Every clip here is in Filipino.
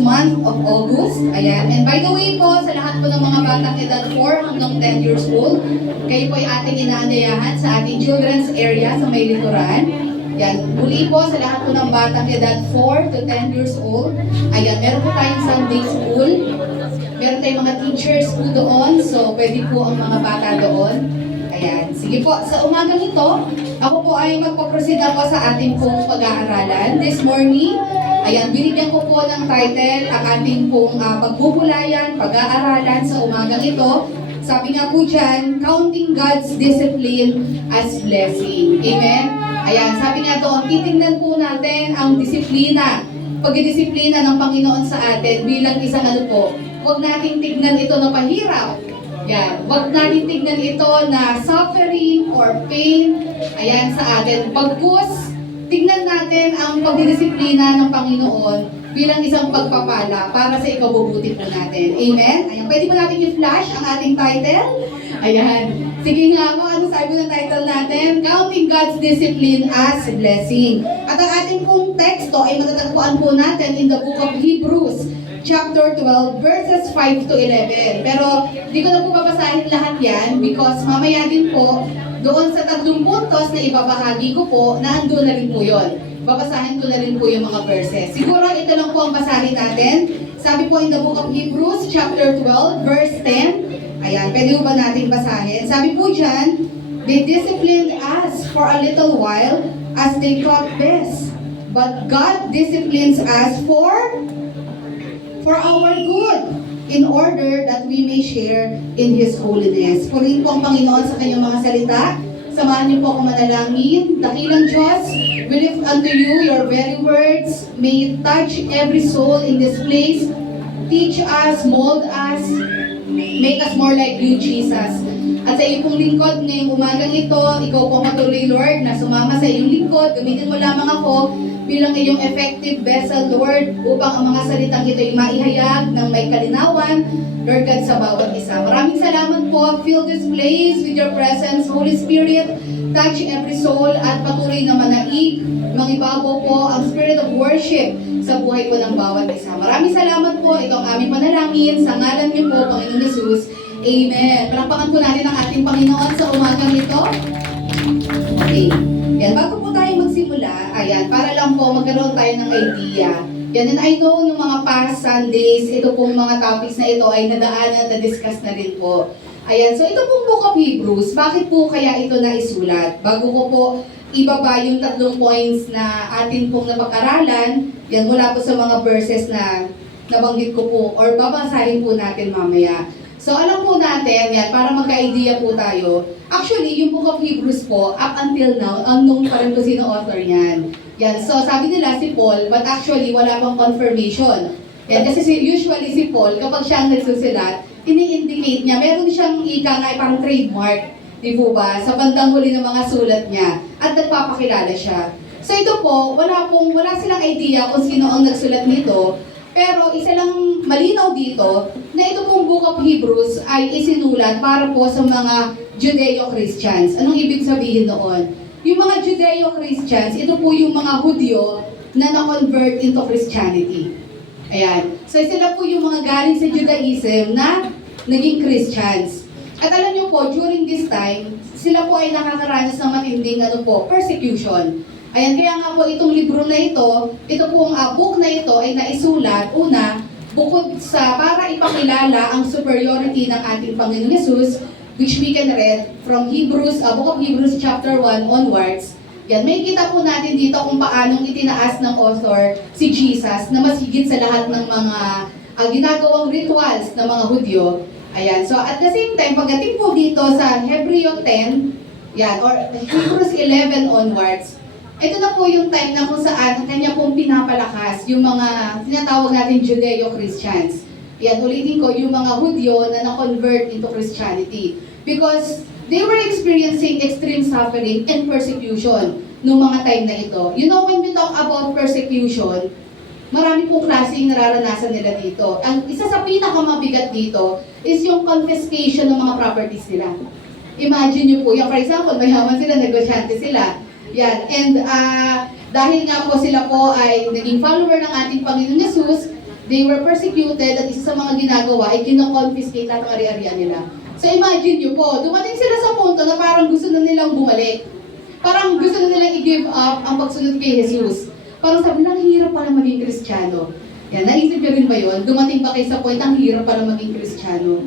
month of August. Ayan. And by the way po, sa lahat po ng mga batang edad 4 hanggang 10 years old, kayo po ay ating inaanyayahan sa ating children's area sa may likuran. Yan. Muli po sa lahat po ng batang edad 4 to 10 years old. Ayan. Meron po tayong Sunday school. Meron tayong mga teachers po doon. So, pwede po ang mga bata doon. Ayan. Sige po. Sa umagang ito, ako po ay magpaproceed po sa ating pong pag-aaralan. This morning, ayan, binigyan ko po ng title ang ating pong pagbubulayan, pag-aaralan sa umagang ito. Sabi nga po dyan, counting God's discipline as blessing. Amen? Ayan, sabi nga doon, titingnan po natin ang disiplina, pagdidisiplina ng Panginoon sa atin bilang isang ano po, huwag nating tignan ito na pahirap. Yan, huwag natin tignan ito na suffering or pain, ayan, sa atin. Pagkus, tignan natin ang pagdidisiplina ng Panginoon bilang isang pagpapala para sa ikabubuti po natin. Amen? Ayan, pwede ba natin i-flash ang ating title? Ayan. Sige nga po, ano sabi ng title natin? Counting God's Discipline as Blessing. At ang ating pong teksto ay matatagpuan po natin in the book of Hebrews, chapter 12, verses 5 to 11. Pero di ko na po babasahin lahat yan because mamaya din po, doon sa 3 puntos na ibabahagi ko po, naandun na rin po yun. Babasahin ko na rin po yung mga verses. Siguro ito lang po ang basahin natin. Sabi po in the book of Hebrews, chapter 12, verse 10. Ayan, pwede ba natin basahin? Sabi po dyan, they disciplined us for a little while as they thought best. But God disciplines us for our good, in order that we may share in His holiness. Purihin po ang Panginoon sa kanyang mga salita. Samahan niyo po akong manalangin. Dakilang Diyos, we lift unto you your very words. May it touch every soul in this place. Teach us, mold us, make us more like you, Jesus. At sa iyong pong lingkod ngayong umagang ito, ikaw po matuloy, Lord, na sumama sa iyong lingkod. Gamitin mo lamang ako bilang iyong effective vessel, Lord, upang ang mga salitang ito ay maihayag ng may kalinawan, Lord God, sa bawat isa. Maraming salamat po. Fill this place with your presence, Holy Spirit. Touch every soul at patuloy na manaig, mangibabaw po ang spirit of worship sa buhay po ng bawat isa. Maraming salamat po. Ito ang aming panalangin. Sa ngalan niyo po, Panginoon Jesus. Amen. Palakpakan po natin ang ating Panginoon sa umagang ito. Okay. Yan, bago po tayo magsimula, ayan, para lang po magkaroon tayo ng idea. Yan, and I know yung mga past Sundays, ito pong mga topics na ito ay nadaanan, na-discuss na rin po. Ayan, so ito pong Book of Hebrews, bakit po kaya ito naisulat? Bago ko po ibaba yung 3 points na atin pong napag-aralan, yan mula po sa mga verses na nabanggit ko po, or babasahin po natin mamaya. So alam po natin, yan, para magka-idea po tayo, actually, yung Book of Hebrews po, up until now, unknown pa rin po sino author yan. Yan, so sabi nila si Paul, but actually, wala pang confirmation. Yan, kasi usually si Paul, kapag siya ang nagsusulat, ini-indicate niya, meron siyang ika nga, parang trademark, di po ba, sa bandang huli ng mga sulat niya, at nagpapakilala siya. So ito po, wala silang idea kung sino ang nagsulat nito, pero isa lang malinaw dito, na ito pong Book of Hebrews ay isinulat para po sa mga Judeo-Christians. Anong ibig sabihin noon? Yung mga Judeo-Christians, ito po yung mga Hudyo na na-convert into Christianity. Ayan. So sila po yung mga galing sa Judaism na naging Christians. At alam niyo po, during this time, sila po ay nakakaranas ng matinding persecution. Ayan, kaya nga po itong libro na ito pong book na ito ay naisulat, una, bukod sa para ipakilala ang superiority ng ating Panginoon Jesus, which we can read from Hebrews, Book of Hebrews chapter 1 onwards. Yan, may kita po natin dito kung paanong itinaas ng author si Jesus na mas higit sa lahat ng mga ginagawang rituals ng mga Hudyo. Ayan, so at the same time, pagdating po dito sa Hebreo 10, yan, or Hebrews 11 onwards, ito na po yung time na kung saan kanya pong pinapalakas yung mga tinatawag natin Judeo-Christians. Yan, ulitin ko, yung mga Hudyo na na-convert into Christianity. Because they were experiencing extreme suffering and persecution noong mga time na ito. You know, when we talk about persecution, marami pong klase yung nararanasan nila dito. Ang isa sa pinakamabigat dito is yung confiscation ng mga properties nila. Imagine nyo po, yung for example, mayaman sila, negosyante sila. Yan, and dahil nga po sila po ay naging follower ng ating Panginoon Jesus, they were persecuted at isa sa mga ginagawa ay kino-confiscate lahat ng ari-arian nila. So imagine nyo po, dumating sila sa punto na parang gusto na nilang bumalik. Parang gusto na nilang i-give up ang pagsunod kay Jesus. Parang sabi na, ang hirap pala maging Kristiyano. Yan, naisip nyo rin ba yun? Dumating pa kayo sa point, ang hirap pala maging Kristiyano.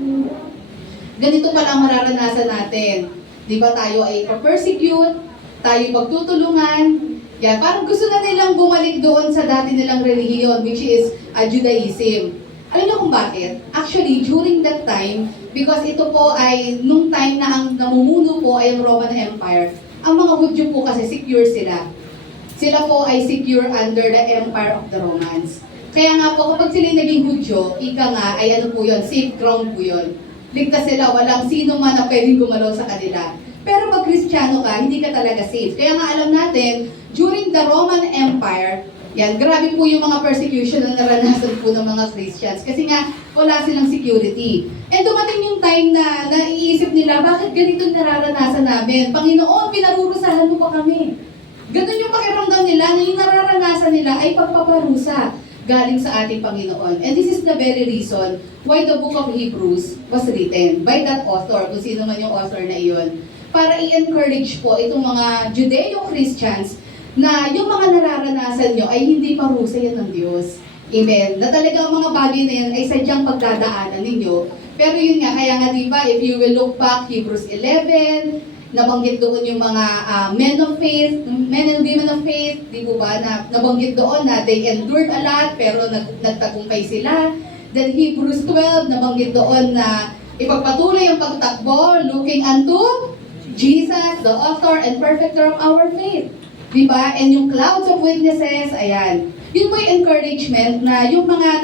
Ganito pala ang mararanasan natin. Di ba tayo ay persecute, tayo pagtutulungan. Yan, parang gusto na nilang bumalik doon sa dati nilang relihiyon, which is Judaism. Alam niyo kung bakit? Actually, during that time, because ito po ay, nung time na ang namumuno po ay ang Roman Empire, ang mga Hudyo po kasi secure sila. Sila po ay secure under the Empire of the Romans. Kaya nga po, kapag sila naging Hudyo, ika nga, ay ano po yun, safe ground po yun. Ligtas sila, walang sino man na pwedeng gumalaw sa kanila. Pero pag Kristiyano ka, hindi ka talaga safe. Kaya nga alam natin, during the Roman Empire, yan, grabe po yung mga persecution na naranasan po ng mga Christians. Kasi nga, wala silang security. And dumating yung time na naiisip nila, bakit ganito nararanasan namin? Panginoon, pinarurusahan mo pa kami. Ganun yung pakiramdam nila na yung nararanasan nila ay pagpaparusa galing sa ating Panginoon. And this is the very reason why the book of Hebrews was written by that author, kung sino man yung author na iyon, para i-encourage po itong mga Judeo-Christians na yung mga nararanasan nyo ay hindi parusa yan ng Diyos. Amen. Na talagang mga bagay na yan ay sadyang pagdadaanan ninyo. Pero yun nga, kaya nga diba, if you will look back, Hebrews 11, nabanggit doon yung mga men of faith, men and women of faith, di po ba, na nabanggit doon na they endured a lot, pero nagtagumpay sila. Then Hebrews 12, nabanggit doon na ipagpatuloy ang pagtakbo, looking unto Jesus, the author and perfecter of our faith. Di ba? And yung clouds of witnesses, ayan. Yun po yung encouragement na yung mga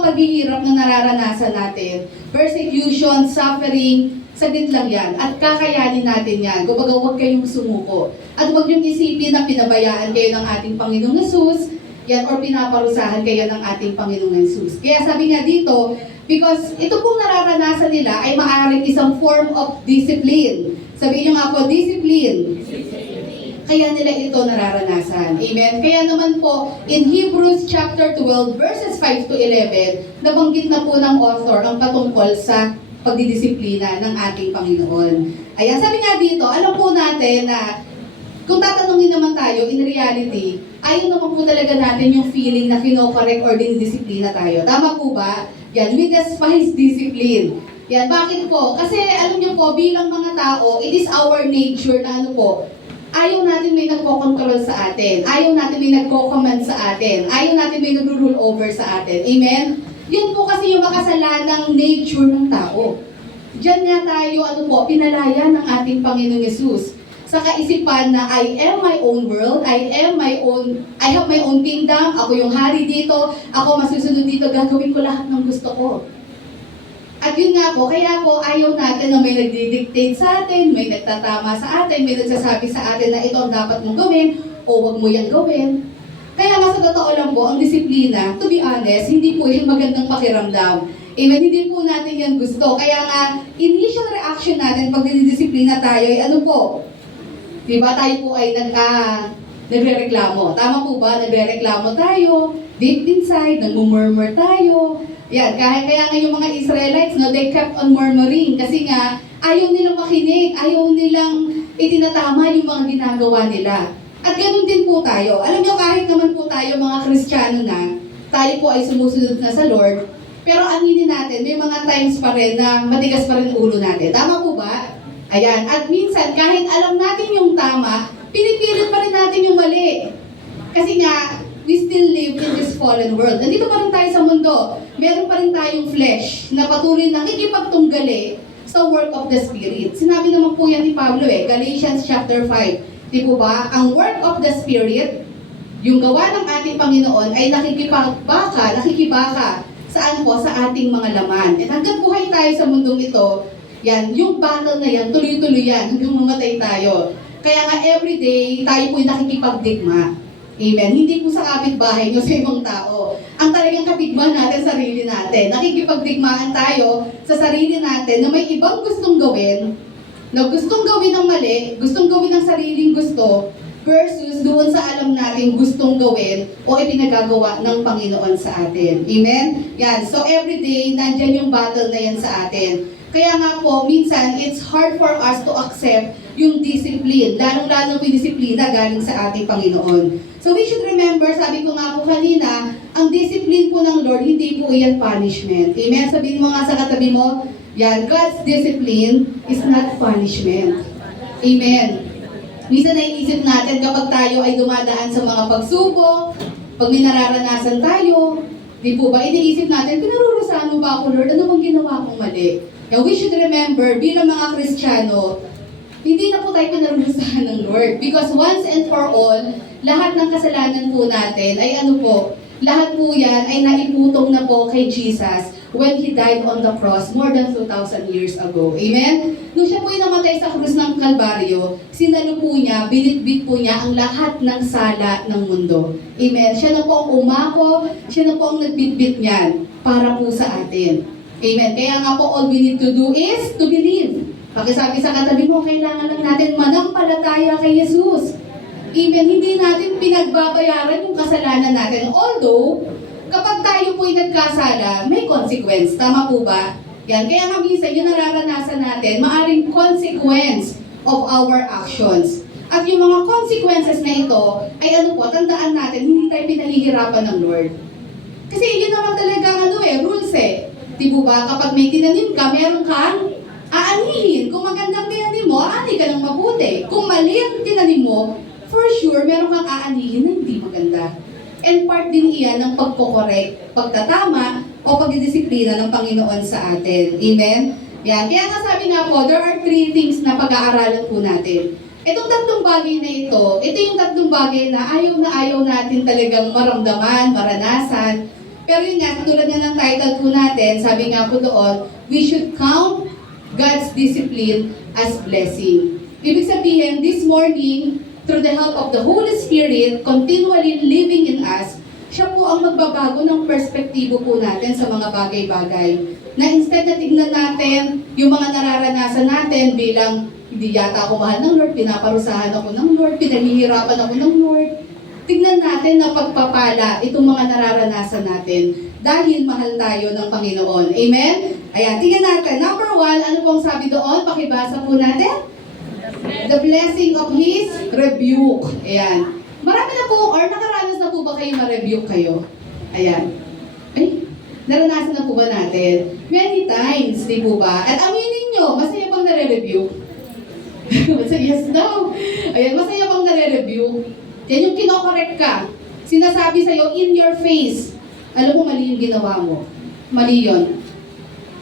paghihirap na nararanasan natin, persecution, suffering, saglit lang yan. At kakayanin natin yan. Kumbaga, huwag kayong sumuko. At huwag yung isipin na pinabayaan kayo ng ating Panginoong Jesus, yan, or pinaparusahan kayo ng ating Panginoong Jesus. Kaya sabi nga dito, because ito pong nararanasan nila ay maaaring isang form of discipline. Sabihin nyo nga po, discipline. Kaya nila ito nararanasan. Amen? Kaya naman po, in Hebrews chapter 12, verses 5 to 11, nabanggit na po ng author ang patungkol sa pagdidisiplina ng ating Panginoon. Ayan, sabi nga dito, alam po natin na kung tatanungin naman tayo, in reality, ayaw naman po talaga natin yung feeling na kino-correct or dinidisiplina tayo. Tama po ba? Yan, we despise discipline. Yan, bakit po? Kasi alam niyo po, bilang mga tao, it is our nature na ano po, ayaw natin may nagko-control sa atin. Ayaw natin may nagko-command sa atin. Ayaw natin may nagro-rule over sa atin. Amen? Yun po kasi yung makasalanang nature ng tao. Diyan nga tayo, pinalaya ng ating Panginoong Yesus sa kaisipan na I am my own world, I have my own kingdom, ako yung hari dito, ako masusunod dito, gagawin ko lahat ng gusto ko. At yun nga po, kaya po ayaw natin na may nagdi-dictate sa atin, may nagtatama sa atin, may nagsasabi sa atin na ito ang dapat mong gawin o wag mo yan gawin. Kaya nga sa totoo lang po, ang disiplina, to be honest, hindi po yung magandang pakiramdam. Amen, hindi po natin yan gusto. Kaya nga, initial reaction natin pag dinidisiplina tayo ay ano po? Diba tayo po ay nagre-reklamo. Tama po ba? Nagre-reklamo tayo, deep inside, nagmumurmur tayo. Yan, kaya nga yung mga Israelites, no, they kept on murmuring kasi nga ayaw nilang makinig, ayaw nilang itinatama yung mga ginagawa nila. At ganun din po tayo. Alam nyo, kahit naman po tayo mga Kristiyano na, tayo po ay sumusunod na sa Lord, pero aminin natin, may mga times pa rin na matigas pa rin ulo natin. Tama po ba? Ayan, at minsan kahit alam natin yung tama, pinipilit pa rin natin yung mali. Kasi nga, we still live in this fallen world. Nandito pa rin tayo sa mundo. Meron pa rin tayong flesh na patuloy nakikipagtunggali sa work of the Spirit. Sinabi naman po yan ni Pablo Galatians chapter 5. Di po ba? Ang work of the Spirit, yung gawa ng ating Panginoon ay nakikibaka saan po? Sa ating mga laman. At hanggang buhay tayo sa mundong ito, yan, yung battle na yan, tuloy-tuloy yan hanggang mamatay tayo. Kaya nga everyday, tayo po'y nakikipagdigma. Amen. Hindi po sa kapitbahay nyo sa ibang tao. Ang talagang kapitbahay natin, sarili natin. Nakikipagdigmaan tayo sa sarili natin na may ibang gustong gawin, na gustong gawin ng mali, gustong gawin ng sariling gusto, versus doon sa alam natin gustong gawin o ipinagagawa ng Panginoon sa atin. Amen? Yan. So everyday, nandyan yung battle na yan sa atin. Kaya nga po, minsan, it's hard for us to accept yung discipline, lalong-lalong yung disiplina galing sa ating Panginoon. So we should remember, sabi ko nga po kanina, ang discipline po ng Lord, hindi po yan punishment. Amen? Sabihin mo nga sa katabi mo, yan, God's discipline is not punishment. Amen? Minsan naiisip natin kapag tayo ay dumadaan sa mga pagsubok, pag may nararanasan tayo, di po ba, iniisip natin, pinarurusahan mo ba ako, Lord? Ano bang ginawa kong mali? Now, we should remember, bilang mga Kristiyano, hindi na po tayo pinarurusahan ng Lord. Because once and for all, lahat ng kasalanan po natin ay ano po, lahat po yan ay naiputong na po kay Jesus when He died on the cross more than 2,000 years ago. Amen? Nung siya po ay namatay sa krus ng Kalbaryo, sinalo po niya, binitbit po niya ang lahat ng sala ng mundo. Amen? Siya na po ang umako, siya na po ang nagbitbit niyan para po sa atin. Amen? Kaya nga po, all we need to do is to believe. Pakisabi sa katabi mo, kailangan lang natin manampalataya kay Jesus. Amen? Hindi natin pinagbabayaran yung kasalanan natin. Although, kapag tayo po'y nagkasala, may consequence. Tama po ba? Yan. Kaya nga minsan, yung nararanasan natin, maaring consequence of our actions. At yung mga consequences na ito, ay ano po, tandaan natin, hindi tayo pinahihirapan ng Lord. Kasi yun naman talaga rules Di po ba? Kapag may tinanim ka, meron kang aanihin. Kung magandang tinanim mo, aani ka ng mabuti. Kung mali ang tinanim mo, for sure, meron kang aanihin na hindi maganda. And part din iyan ng pagkokorek, pagtatama, o pagdidisiplina ng Panginoon sa atin. Amen? Yan. Kaya nga sabi nga po, there are 3 things na pag-aaralan po natin. Itong 3 bagay na ito yung 3 bagay na ayaw natin talagang maramdaman, maranasan. Pero yun nga, tulad nga ng title po natin, sabi nga po doon, we should count God's discipline as blessing. Ibig sabihin, this morning, through the help of the Holy Spirit, continually living in us, siya po ang magbabago ng perspektibo po natin sa mga bagay-bagay. Na instead na tignan natin yung mga nararanasan natin bilang hindi yata ako mahal ng Lord, pinaparusahan ako ng Lord, pinahihirapan ako ng Lord. Tignan natin na pagpapala itong mga nararanasan natin dahil mahal tayo ng Panginoon. Amen? Ayan, tignan natin. Number 1, ano pong sabi doon? Pakibasa po natin. The blessing of His rebuke. Ayan. Marami na po, or nakaranas na po ba kayo ma-rebuke kayo? Ayan. Ay, naranasan na po ba natin? Many times, di po ba? At aminin nyo, masaya bang nare-rebuke? Yes daw. Ayan, masaya bang nare-rebuke? Yan yung kinokorek ka. Sinasabi sa'yo, in your face. Alam mo, mali yung ginawa mo. Mali yun.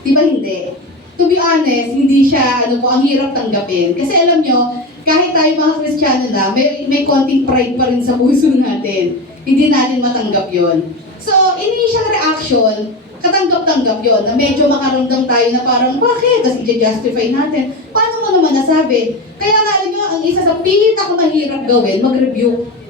Di ba hindi? To be honest, hindi siya, ang hirap tanggapin. Kasi alam nyo, kahit tayo mga Kristiyano na, may konting pride pa rin sa puso natin. Hindi natin matanggap yon. So, initial reaction, katanggap-tanggap yon na medyo makaramdam tayo na parang, bakit? Kasi i-justify natin. Paano mo naman nasabi? Kaya nga, alam nyo, ang isa sa pinakamahirap gawin, mag-rebuke.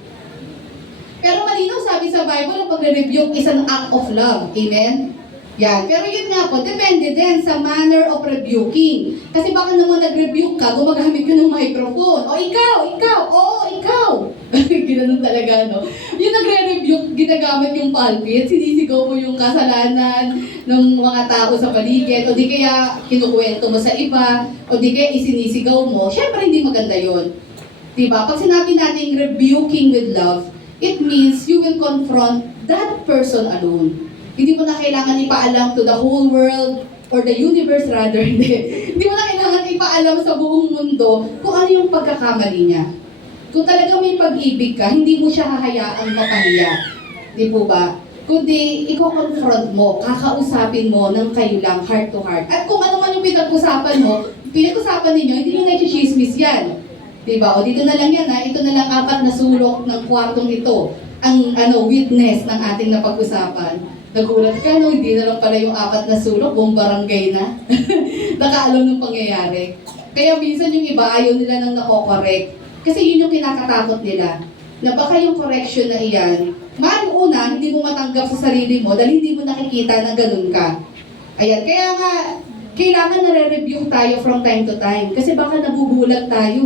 Pero malinaw sabi sa Bible, ang pag-rebuke is an act of love. Amen? Yan. Pero yun nga po, depende din sa manner of rebuking. Kasi baka naman nag-rebuke ka, gumagamit ka ng microphone. O ikaw! Oo, ikaw! Ginanon talaga, no? Yung nagre-rebuke, ginagamit yung pulpit, sinisigaw mo yung kasalanan ng mga tao sa paligid, o di kaya kinukwento mo sa iba, o di kaya isinisigaw mo. Siyempre, hindi maganda yun. Diba? Pag sinabi natin rebuking with love, it means you will confront that person alone. Hindi mo na kailangan ipaalam to the whole world or the universe rather. Hindi mo na kailangan ipaalam sa buong mundo kung ano yung pagkakamali niya. Kung talagang may pag-ibig ka, hindi mo siya hahayaang mapahiya. Di po ba? Kundi i-confront mo, kakausapin mo ng kayo lang, heart to heart. At kung ano man yung pinag-usapan mo, pinag-usapan ninyo, hindi nyo nag-chismis yan. Diba? O dito na lang yan ha, ito na lang 4 na sulok ng kwartong ito. Ang witness ng ating napag-usapan. Nagulat ka, no? Hindi na lang pala yung 4 na sulok, buong barangay na. Nakaalam ng pangyayari. Kaya minsan yung iba ayaw nila nang nakokorek. Kasi yun yung kinakatakot nila. Na baka yung correction na iyan, maaaring una, hindi mo matanggap sa sarili mo dahil hindi mo nakikita na ganun ka. Ayan, kaya nga, kailangan nare-review tayo from time to time. Kasi baka nabubulag tayo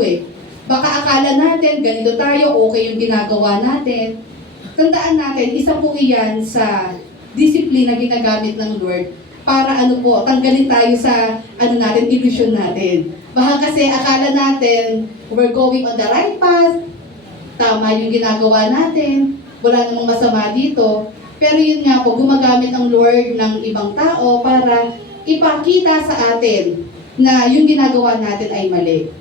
Baka akala natin, ganito tayo, okay yung ginagawa natin. Tandaan natin, isa po iyan sa disiplina ginagamit ng Lord para tanggalin tayo sa natin, illusion natin. Baka kasi akala natin, we're going on the right path, tama yung ginagawa natin, wala namang masama dito. Pero yun nga po, gumagamit ang Lord ng ibang tao para ipakita sa atin na yung ginagawa natin ay mali.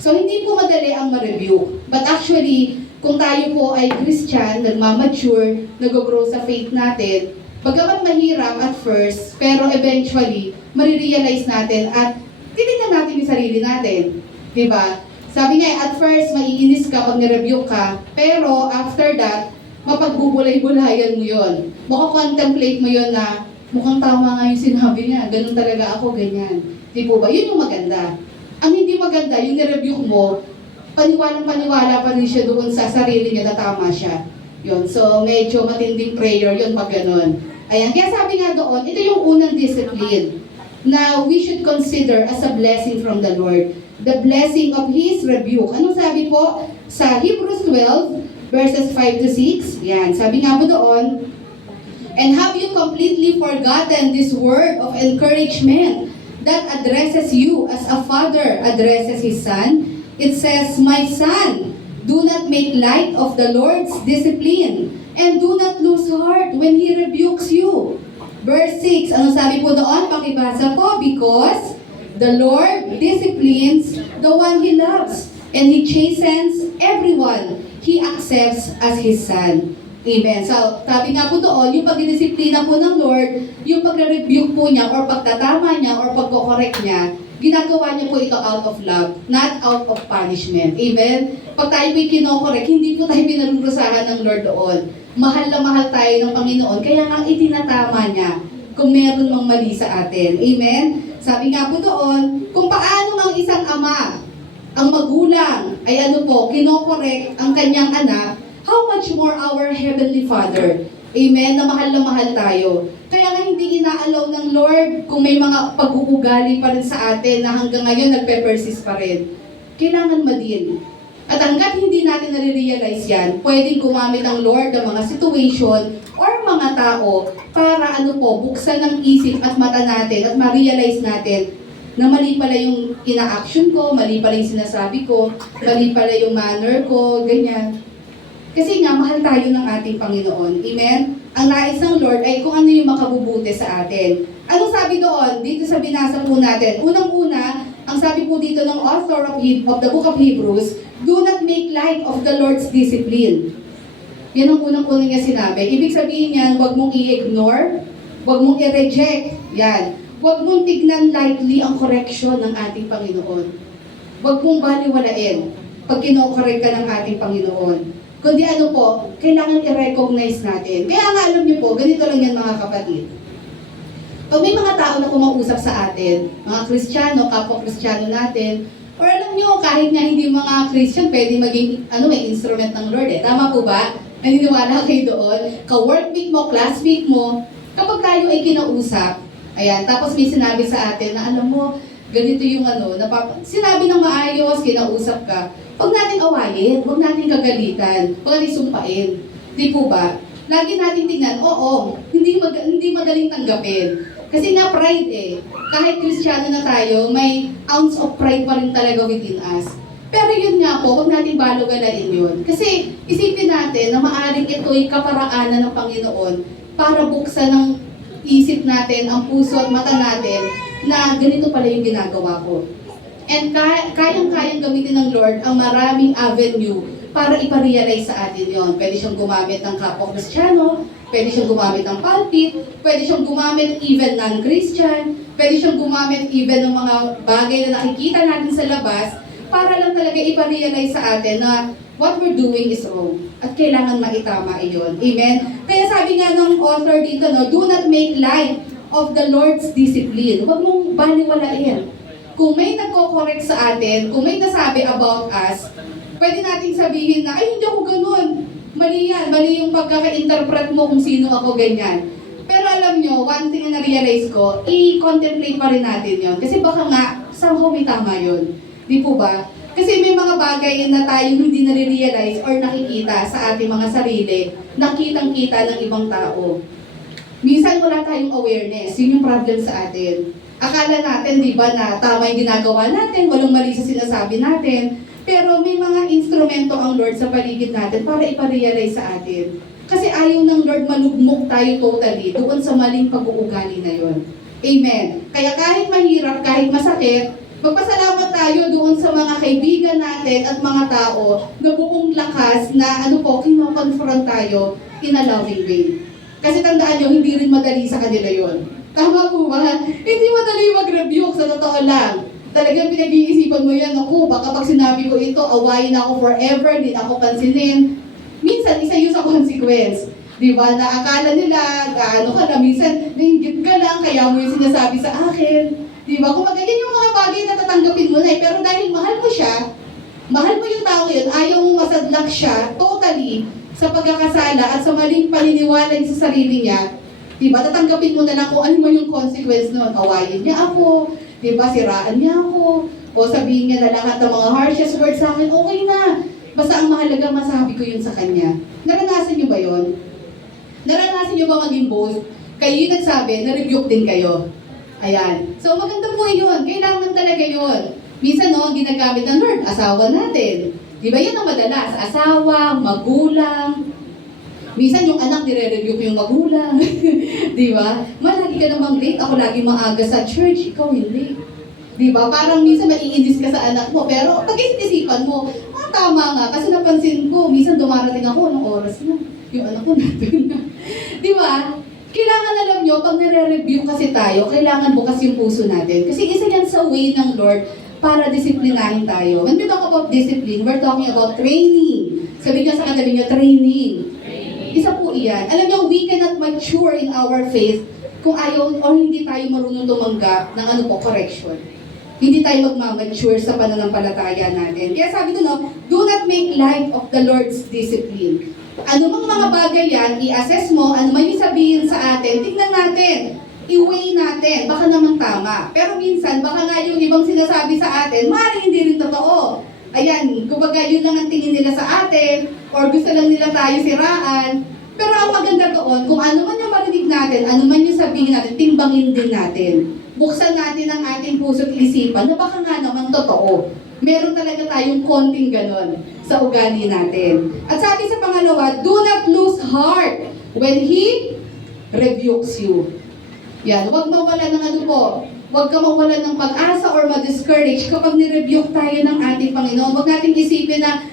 So hindi po madali ang ma-review. But actually, kung tayo po ay Christian, nagmamature, nag-grow sa faith natin, bagamat mahirap at first, pero eventually, marirealize natin at titignan natin yung sarili natin. Diba? Sabi nga, at first, maiinis ka pag nireview ka, pero after that, mapagbubulay-bulayan mo yun. Makakontemplate mo yun na mukhang tama nga yung sinabi niya, ganun talaga ako, ganyan. Di po ba? Yun yung maganda. Ang hindi maganda, yung nireview mo, paniwalang-paniwala pa rin siya doon sa sarili niya na tama siya. Yun. So, medyo matinding prayer yun pag ganun. Ayan. Kaya sabi nga doon, ito yung unang discipline na we should consider as a blessing from the Lord. The blessing of His rebuke. Anong sabi po? Sa Hebrews 12, verses 5 to 6. Yan. Sabi nga po doon, and have you completely forgotten this word of encouragement that addresses you as a father addresses his son? It says, my son, do not make light of the Lord's discipline, and do not lose heart when He rebukes you. Verse 6, ano sabi po doon? Pakibasa po, because the Lord disciplines the one He loves, and He chastens everyone He accepts as His son. Amen. So, sabi nga po doon, yung pagdidisiplina po ng Lord, yung pagre-rebuke po niya, or pagtatama niya, or pagko-correct niya, ginagawa niya po ito out of love, not out of punishment. Amen? Pag tayo po'y kinokorek, hindi po tayo pinarurusahan ng Lord doon. Mahal na mahal tayo ng Panginoon, kaya nga itinatama niya kung meron mang mali sa atin. Amen? Sabi nga po doon, kung paano ang isang ama, ang magulang, ay kinokorek ang kanyang anak, how much more our Heavenly Father? Amen? Na mahal tayo. Kaya nga hindi inaalaw ng Lord kung may mga pag-uugali pa rin sa atin na hanggang ngayon nagpe-persist pa rin. Kailangan madin. At hanggat hindi natin nare-realize yan, pwedeng gumamit ang Lord ng mga situation or mga tao para buksan ng isip at mata natin at ma-realize natin na mali pala yung ina-action ko, mali pala yung sinasabi ko, mali pala yung manner ko, ganyan. Kasi nga, mahal tayo ng ating Panginoon. Amen? Ang nais ng Lord ay kung ano yung makabubuti sa atin. Anong sabi doon? Dito sa binasa po natin. Unang-una, ang sabi po dito ng author of the book of Hebrews, do not make light of the Lord's discipline. Yan ang unang-unang niya sinabi. Ibig sabihin yan, huwag mong i-ignore, huwag mong i-reject. Yan. Huwag mong tignan lightly ang correction ng ating Panginoon. Huwag mong baliwalain pag kinokorek ka ng ating Panginoon. Kundi kailangan i-recognize natin. Kaya nga alam niyo po, ganito lang yan mga kapatid. Pag may mga tao na kumausap sa atin, mga Kristiyano, kapwa-Kristiyano natin, or alam niyo, kahit nga hindi mga Christian, pwede maging may instrument ng Lord eh. Tama po ba? Naniniwala kayo doon? Ka-workmate mo, classmate mo, kapag tayo ay kinausap, ayan, tapos may sinabi sa atin na alam mo, ganito yung sinabi ng maayos, kinausap ka, huwag natin awayin, huwag natin kagalitan, huwag natin sumpain. Di po ba? Lagi natin tingnan, hindi madaling tanggapin. Kasi nga pride eh. Kahit Kristiyano na tayo, may ounce of pride pa rin talaga within us. Pero yun nga po, huwag natin balugalain yun. Kasi isipin natin na maaaring ito'y kaparaanan ng Panginoon para buksan ng isip natin, ang puso at mata natin na ganito pala yung ginagawa ko. And kayang-kayang gamitin ng Lord ang maraming avenue para iparealize sa atin yon. Pwede siyang gumamit ng kapwa-Kristiyano, pwede siyang gumamit ng pulpit, pwede siyang gumamit even non-Christian, pwede siyang gumamit even ng mga bagay na nakikita natin sa labas para lang talaga iparealize sa atin na what we're doing is wrong. At kailangan maitama iyon. Amen? Kaya sabi nga ng author dito, do not make light of the Lord's discipline. Huwag mong baliwalain. Kung may nagko-correct sa atin, kung may nasabi about us, pwede nating sabihin na, ay hindi ako ganun. Mali yan. Mali yung pagkaka-interpret mo kung sino ako ganyan. Pero alam nyo, one thing na na-realize ko, i-contemplate pa rin natin yon. Kasi baka nga, somehow may tama yun. Di po ba? Kasi may mga bagay na tayo hindi nare-realize or nakikita sa ating mga sarili, nakitang-kita ng ibang tao. Minsan wala tayong awareness, yun yung problem sa atin. Akala natin, di ba, na tama yung ginagawa natin, walang mali sa sinasabi natin, pero may mga instrumento ang Lord sa paligid natin para iparealize sa atin. Kasi ayaw ng Lord malugmok tayo totally doon sa maling pag-uugali na yon. Amen. Kaya kahit mahirap, kahit masakit, magpasalamat tayo doon sa mga kaibigan natin at mga tao na buong lakas na kino-confront tayo in a loving way. Kasi tandaan nyo, hindi rin madali sa kanila yon. Tama po ba? Hindi madali mag-rebuke, sa totoo lang. Talagang pinag-iisipan mo yan, ako, baka pag sinabi ko ito, awayin ako forever, hindi na ako pansinin. Minsan, isa yun sa consequence. Di ba? Na akala nila, minsan, nainggit ka lang, kaya mo yung sinasabi sa akin. Di ba? Kung yan yung mga bagay na tatanggapin mo na eh. Pero dahil mahal mo siya, mahal mo yung tao yun, ayaw mong masadlak siya totally sa pagkakasala at sa maling paniniwala sa sarili niya, di ba? Tatanggapin mo na lang kung ano man yung consequence nun. Awayin niya ako, di ba? Siraan niya ako, o sabihin niya na lahat ng mga harshest words sa akin, okay na. Basta ang mahalaga, masabi ko yun sa kanya. Naranasan niyo ba yun? Naranasan niyo ba maging boss? Kayo yung nagsabi, na-rebuke din kayo. Ayan. So maganda po yun. Kailangan talaga yun. Minsan ginagamit ng Lord, asawa natin. Di ba yan ang madalas? Asawa, magulang. Minsan yung anak nire-rebuke yung magulang. Di ba? Lagi ka namang late. Ako lagi maaga sa church. Ikaw hindi. Di ba? Parang minsan maiinis ka sa anak mo. Pero pag-isipan mo, tama nga. Kasi napansin ko, minsan dumarating ako ng oras na. Yung anak ko natin na. Di ba? Kailangan alam nyo, pag nare-review kasi tayo, kailangan bukas yung puso natin. Kasi isa yan sa way ng Lord para disiplinahin tayo. When we talk about discipline, we're talking about training. Sabi niya sa katabi niyo, training. Isa po iyan. Alam niyo, we cannot mature in our faith kung ayaw o hindi tayo marunong tumanggap ng correction. Hindi tayo magmamature sa pananampalataya natin. Kaya sabi ko, do not make light of the Lord's discipline. Ano mang mga bagay yan, i-assess mo, ano man yung sabihin sa atin, tingnan natin, i-weigh natin, baka naman tama. Pero minsan, baka nga yung ibang sinasabi sa atin, maaaring hindi rin totoo. Ayan, kumbaga yun lang ang tingin nila sa atin, or gusto lang nila tayo siraan. Pero ang maganda doon, kung ano man yung marinig natin, ano man yung sabihin natin, timbangin din natin. Buksan natin ang ating puso at isipan na baka nga naman totoo. Meron talaga tayong konting ganon sa ugali natin. At sabi sa pangalawa, do not lose heart when He rebukes you. Yan, huwag mawala ng huwag ka mawala ng pag-asa or ma-discourage kapag nirebuke tayo ng ating Panginoon. Huwag nating isipin na,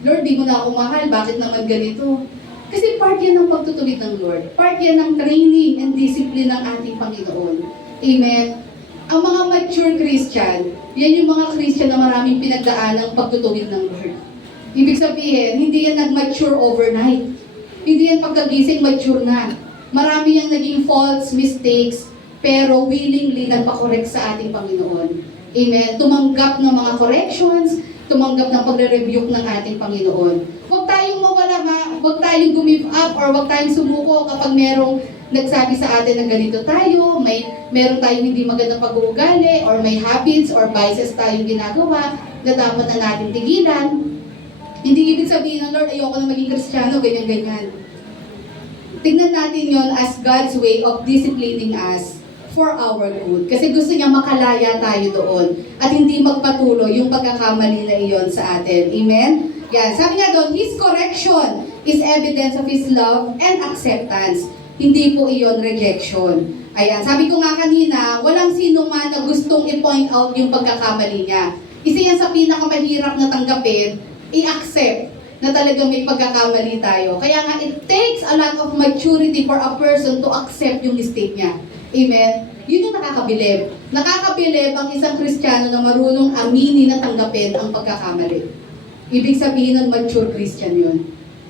Lord, di mo na ako mahal, bakit naman ganito? Kasi part yan ng pagtutuwid ng Lord. Part yan ng training and discipline ng ating Panginoon. Amen? Ang mga mature Christian, yan yung mga Christian na maraming pinagdaan ng pagtutuwid ng Lord. Ibig sabihin, hindi yan nag-mature overnight. Hindi yan pagkagising mature na. Marami yang naging faults, mistakes, pero willingly nagpa-correct sa ating Panginoon. Amen? Tumanggap ng mga corrections, tumanggap ng pagre-rebuke ng ating Panginoon. Huwag tayong mawala, huwag tayong give up, or huwag tayong sumuko kapag merong nagsabi sa atin na ganito tayo, meron tayong hindi magandang pag-uugali, or may habits or vices tayong ginagawa na dapat na natin tigilan. Hindi ibig sabihin ng Lord, ayoko na maging Kristiyano, ganyan-ganyan. Tingnan natin yon as God's way of disciplining us for our good. Kasi gusto niya makalaya tayo doon at hindi magpatuloy yung pagkakamali na iyon sa atin. Amen? Yan. Sabi nga doon, His correction is evidence of His love and acceptance. Hindi po iyon rejection. Ayan, sabi ko nga kanina, walang sino man na gustong i-point out yung pagkakamali niya. Isa yan sa pinakamahirap na tanggapin, i-accept na talagang may pagkakamali tayo. Kaya nga, it takes a lot of maturity for a person to accept yung mistake niya. Amen? Yun yung nakakabilib. Nakakabilib ang isang Kristiyano na marunong aminin na tanggapin ang pagkakamali. Ibig sabihin ng mature Christian yun.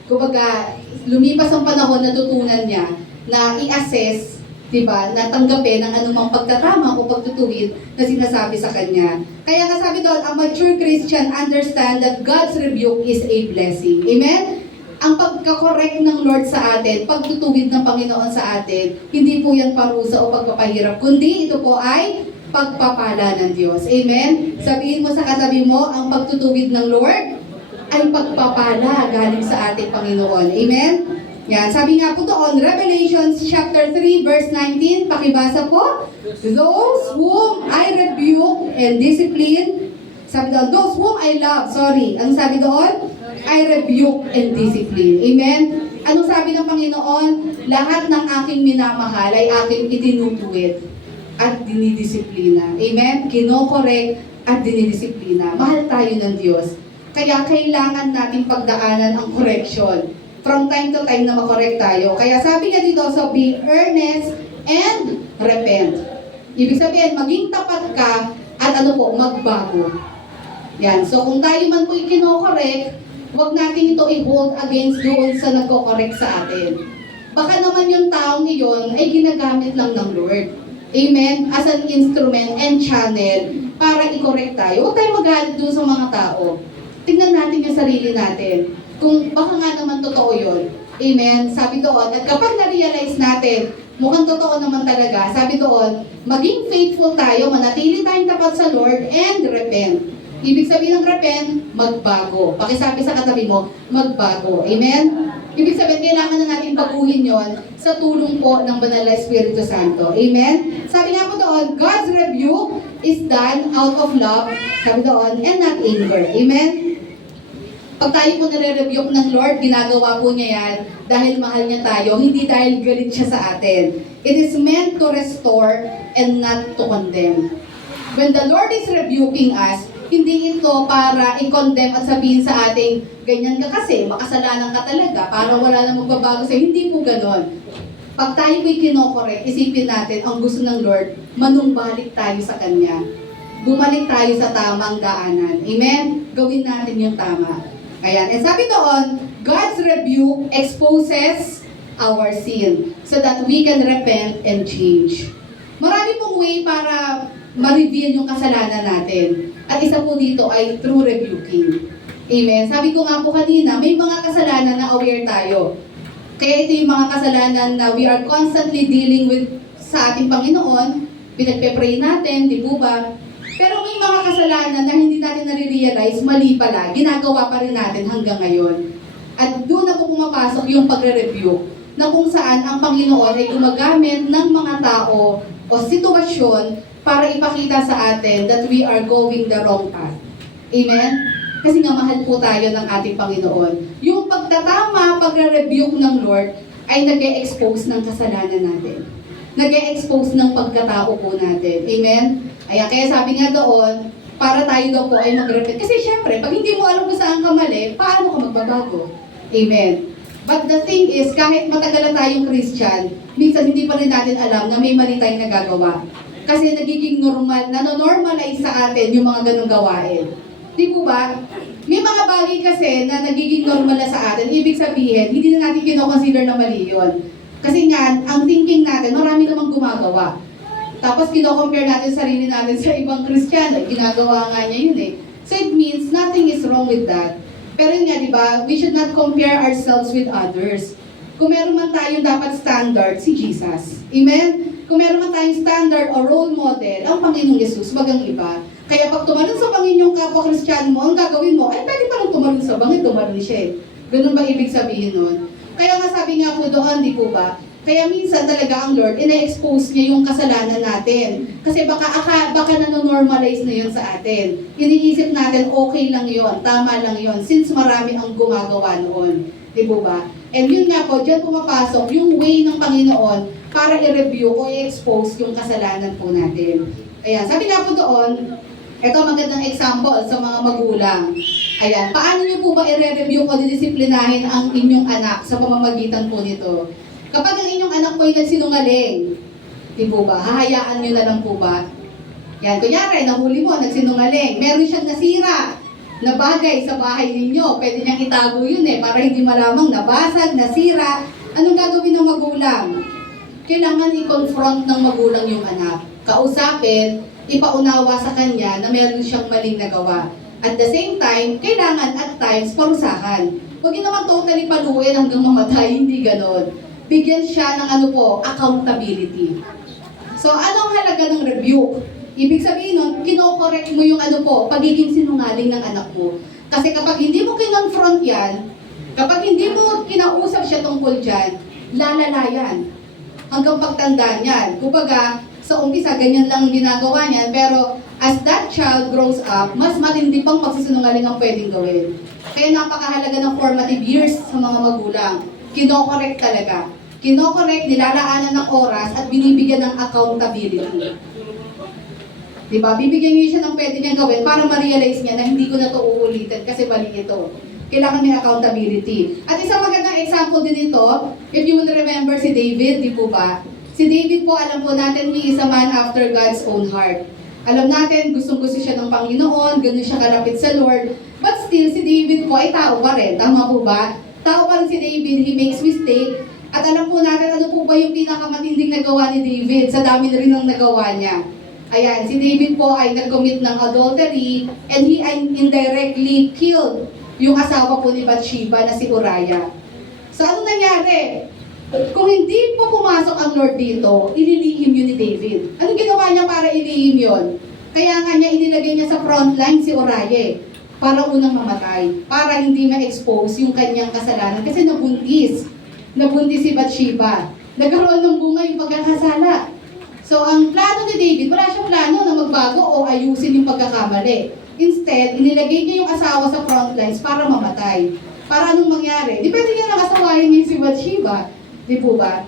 Kumbaga, lumipas ang panahon, natutunan niya na i-assess, diba, na tanggapin ang anumang pagtatama o pagtutuwid na sinasabi sa kanya. Kaya nga sabi doon, a mature Christian understand that God's rebuke is a blessing. Amen? Ang pagkakorek ng Lord sa atin, pagtutuwid ng Panginoon sa atin, hindi po yan parusa o pagpapahirap, kundi ito po ay pagpapala ng Diyos. Amen? Sabihin mo sa katabi mo, ang pagtutuwid ng Lord ay pagpapala galing sa ating Panginoon. Amen? Yan, sabi nga po doon, Revelation chapter 3 verse 19, pakibasa po, those whom I rebuke and discipline, sabi doon, those whom I love, ang sabi doon, I rebuke and discipline. Amen? Anong sabi ng Panginoon? Lahat ng aking minamahal ay aking itinutuwid at dinidisiplina. Amen? Kinokorek at dinidisiplina. Mahal tayo ng Diyos. Kaya kailangan nating pagdaanan ang correction. From time to time na makorek tayo. Kaya sabi nga dito, so be earnest and repent. Ibig sabihin, maging tapat ka at magbago. Yan. So kung tayo man po ikinokorek, huwag natin ito i-hold against doon sa nagko-correct sa atin. Baka naman yung taong iyon ay ginagamit lang ng Lord. Amen? As an instrument and channel para i-correct tayo. Huwag tayo magalit doon sa mga tao. Tingnan natin yung sarili natin. Kung baka nga naman totoo yun. Amen? Sabi doon, at kapag na-realize natin, mukhang totoo naman talaga, sabi doon, maging faithful tayo, manatili tayong tapat sa Lord, and repent. Ibig sabihin ng repent, magbago. Pakisabi sa katabi mo, magbago. Amen? Ibig sabihin, kailangan na natin baguhin yon sa tulong po ng Banal na Espiritu Santo. Amen? Sabi nga po doon, God's rebuke is done out of love, sabi doon, and not anger. Amen? Pag tayo po nare-rebuke ng Lord, ginagawa po niya yan dahil mahal niya tayo, hindi dahil galit siya sa atin. It is meant to restore and not to condemn. When the Lord is rebuking us, hindi ito para i-condemn at sabihin sa ating, ganyan ka kasi, makasalanan ka talaga, para wala na magbabago sa'yo. Hindi po ganon. Pag tayo po'y kinokorek, isipin natin, ang gusto ng Lord, manumbalik tayo sa Kanya. Bumalik tayo sa tamang daanan. Amen? Gawin natin yung tama. Ayan. And sabi doon, God's rebuke exposes our sin so that we can repent and change. Marami pong way para ma-reveal yung kasalanan natin. At isa po dito ay through rebuking. Amen. Sabi ko nga po kanina, may mga kasalanan na aware tayo. Kaya ito yung mga kasalanan na we are constantly dealing with sa ating Panginoon. Pinagpe-pray natin, di po ba? Pero may mga kasalanan na hindi natin nare-realize, mali pala. Ginagawa pa rin natin hanggang ngayon. At doon na po pumapasok yung pagre-review na kung saan ang Panginoon ay gumagamit ng mga tao o sitwasyon para ipakita sa atin that we are going the wrong path. Amen? Kasi nga mahal po tayo ng ating Panginoon. Yung pagtatama, pagre-rebuke ng Lord ay nag-e-expose ng kasalanan natin. Nag-e-expose ng pagkatao po natin. Amen? Kaya sabi nga doon, para tayo daw po ay mag-repent. Kasi syempre, pag hindi mo alam kung saan ka mali, paano ka magbabago? Amen? But the thing is, kahit matagal na tayong Christian, minsan hindi pa rin natin alam na may mali tayong nagagawa. Kasi nagiging normal, nanonormalize sa atin yung mga ganong gawain. Di po ba? May mga bagay kasi na nagiging normal na sa atin, ibig sabihin, hindi na natin kinoconsider na mali yun. Kasi nga, ang thinking natin, marami namang gumagawa. Tapos kino-compare natin sarili natin sa ibang Kristiyano, ginagawa nga niya yun eh. So it means nothing is wrong with that. Pero yun nga, di ba, we should not compare ourselves with others. Kung meron man tayong dapat standard, si Jesus. Amen? Kung meron man tayong standard o role model, ang Panginoong Yesus, bagang iba. Kaya pag tumalon sa bangin yung kapwa Kristiyano mo, ang gagawin mo, ay pwede pa rin tumalon sa bangin, tumalon siya eh. Ganun ba ibig sabihin nun? Kaya nga sabi nga po doon, di po ba? Kaya minsan talaga ang Lord, ina-expose niya yung kasalanan natin. Kasi baka nanonormalize na yun sa atin. Iniisip natin, okay lang yun, tama lang yun, since marami ang gumagawa noon. Di po ba? And yun nga po, dyan pumapasok yung way ng Panginoon para i-review o i-expose yung kasalanan po natin. Ayan, sabi nga po doon, ito magandang example sa mga magulang. Ayan, paano niyo po ba i-review o didisiplinahin ang inyong anak sa pamamagitan po nito? Kapag ang inyong anak po ay nagsinungaling, di po ba, hahayaan niyo na lang po ba? Yan, kunyari, nahuli mo, nagsinungaling, meron siyang nasira na bagay sa bahay ninyo, pwede niyang itago yun eh, para hindi malamang nabasag, nasira. Anong gagawin ng magulang? Kailangan i-confront ng magulang yung anak. Kausapin, ipaunawa sa kanya na meron siyang maling nagawa. At the same time, kailangan at times parusahan. Huwag yun naman totally paluin hanggang mamatay, hindi ganon. Bigyan siya ng accountability. So, anong halaga ng rebuke? Ibig sabihin nun, kinokorek mo yung pagiging sinungaling ng anak mo. Kasi kapag hindi mo kinonfront yan, kapag hindi mo kinausap siya tungkol dyan, lalala yan. Hanggang pagtanda niyan. Kumbaga, sa umpisa, ganyan lang ang ginagawa niyan, pero as that child grows up, mas matindi pang pagsisinungaling ang pwedeng gawin. Kaya napakahalaga ng formative years sa mga magulang. Kinokorek talaga. Kinokorek, nilalaanan ng oras at binibigyan ng accountability. Diba? Bibigyan niyo siya ng pwede niyang gawin para ma-realize niya na hindi ko na ito uulitin kasi mali ito. Kailangan may accountability. At isang magandang example din ito, if you will remember si David, di po ba? Si David po, alam po natin, he is a man after God's own heart. Alam natin, gustong-gusto siya ng Panginoon, ganun siya kalapit sa Lord. But still, si David po ay tao pa rin. Tama po ba? Tao pa rin si David, he makes mistake. At alam po natin, ano po ba yung pinakamatinding nagawa ni David sa dami na rin ng nagawa niya? Ayan, si David po ay nag-commit ng adultery and he indirectly killed yung asawa po ni Bathsheba na si Uriah. So ano nangyari? Kung hindi po pumasok ang Lord dito, ililihim yun ni David. Anong ginawa niya para ilihim yun? Kaya nga niya inilagay niya sa frontline si Uriah para unang mamatay, para hindi ma-expose yung kanyang kasalanan. Kasi nabuntis si Bathsheba. Nagkaroon ng bunga yung pagkakasala. So, ang plano ni David, wala siyang plano na magbago o ayusin yung pagkakamali. Instead, inilagay niya yung asawa sa frontlines para mamatay. Para anong mangyari? Di pwede niya nakasawahin niya si Bathsheba. Di po ba?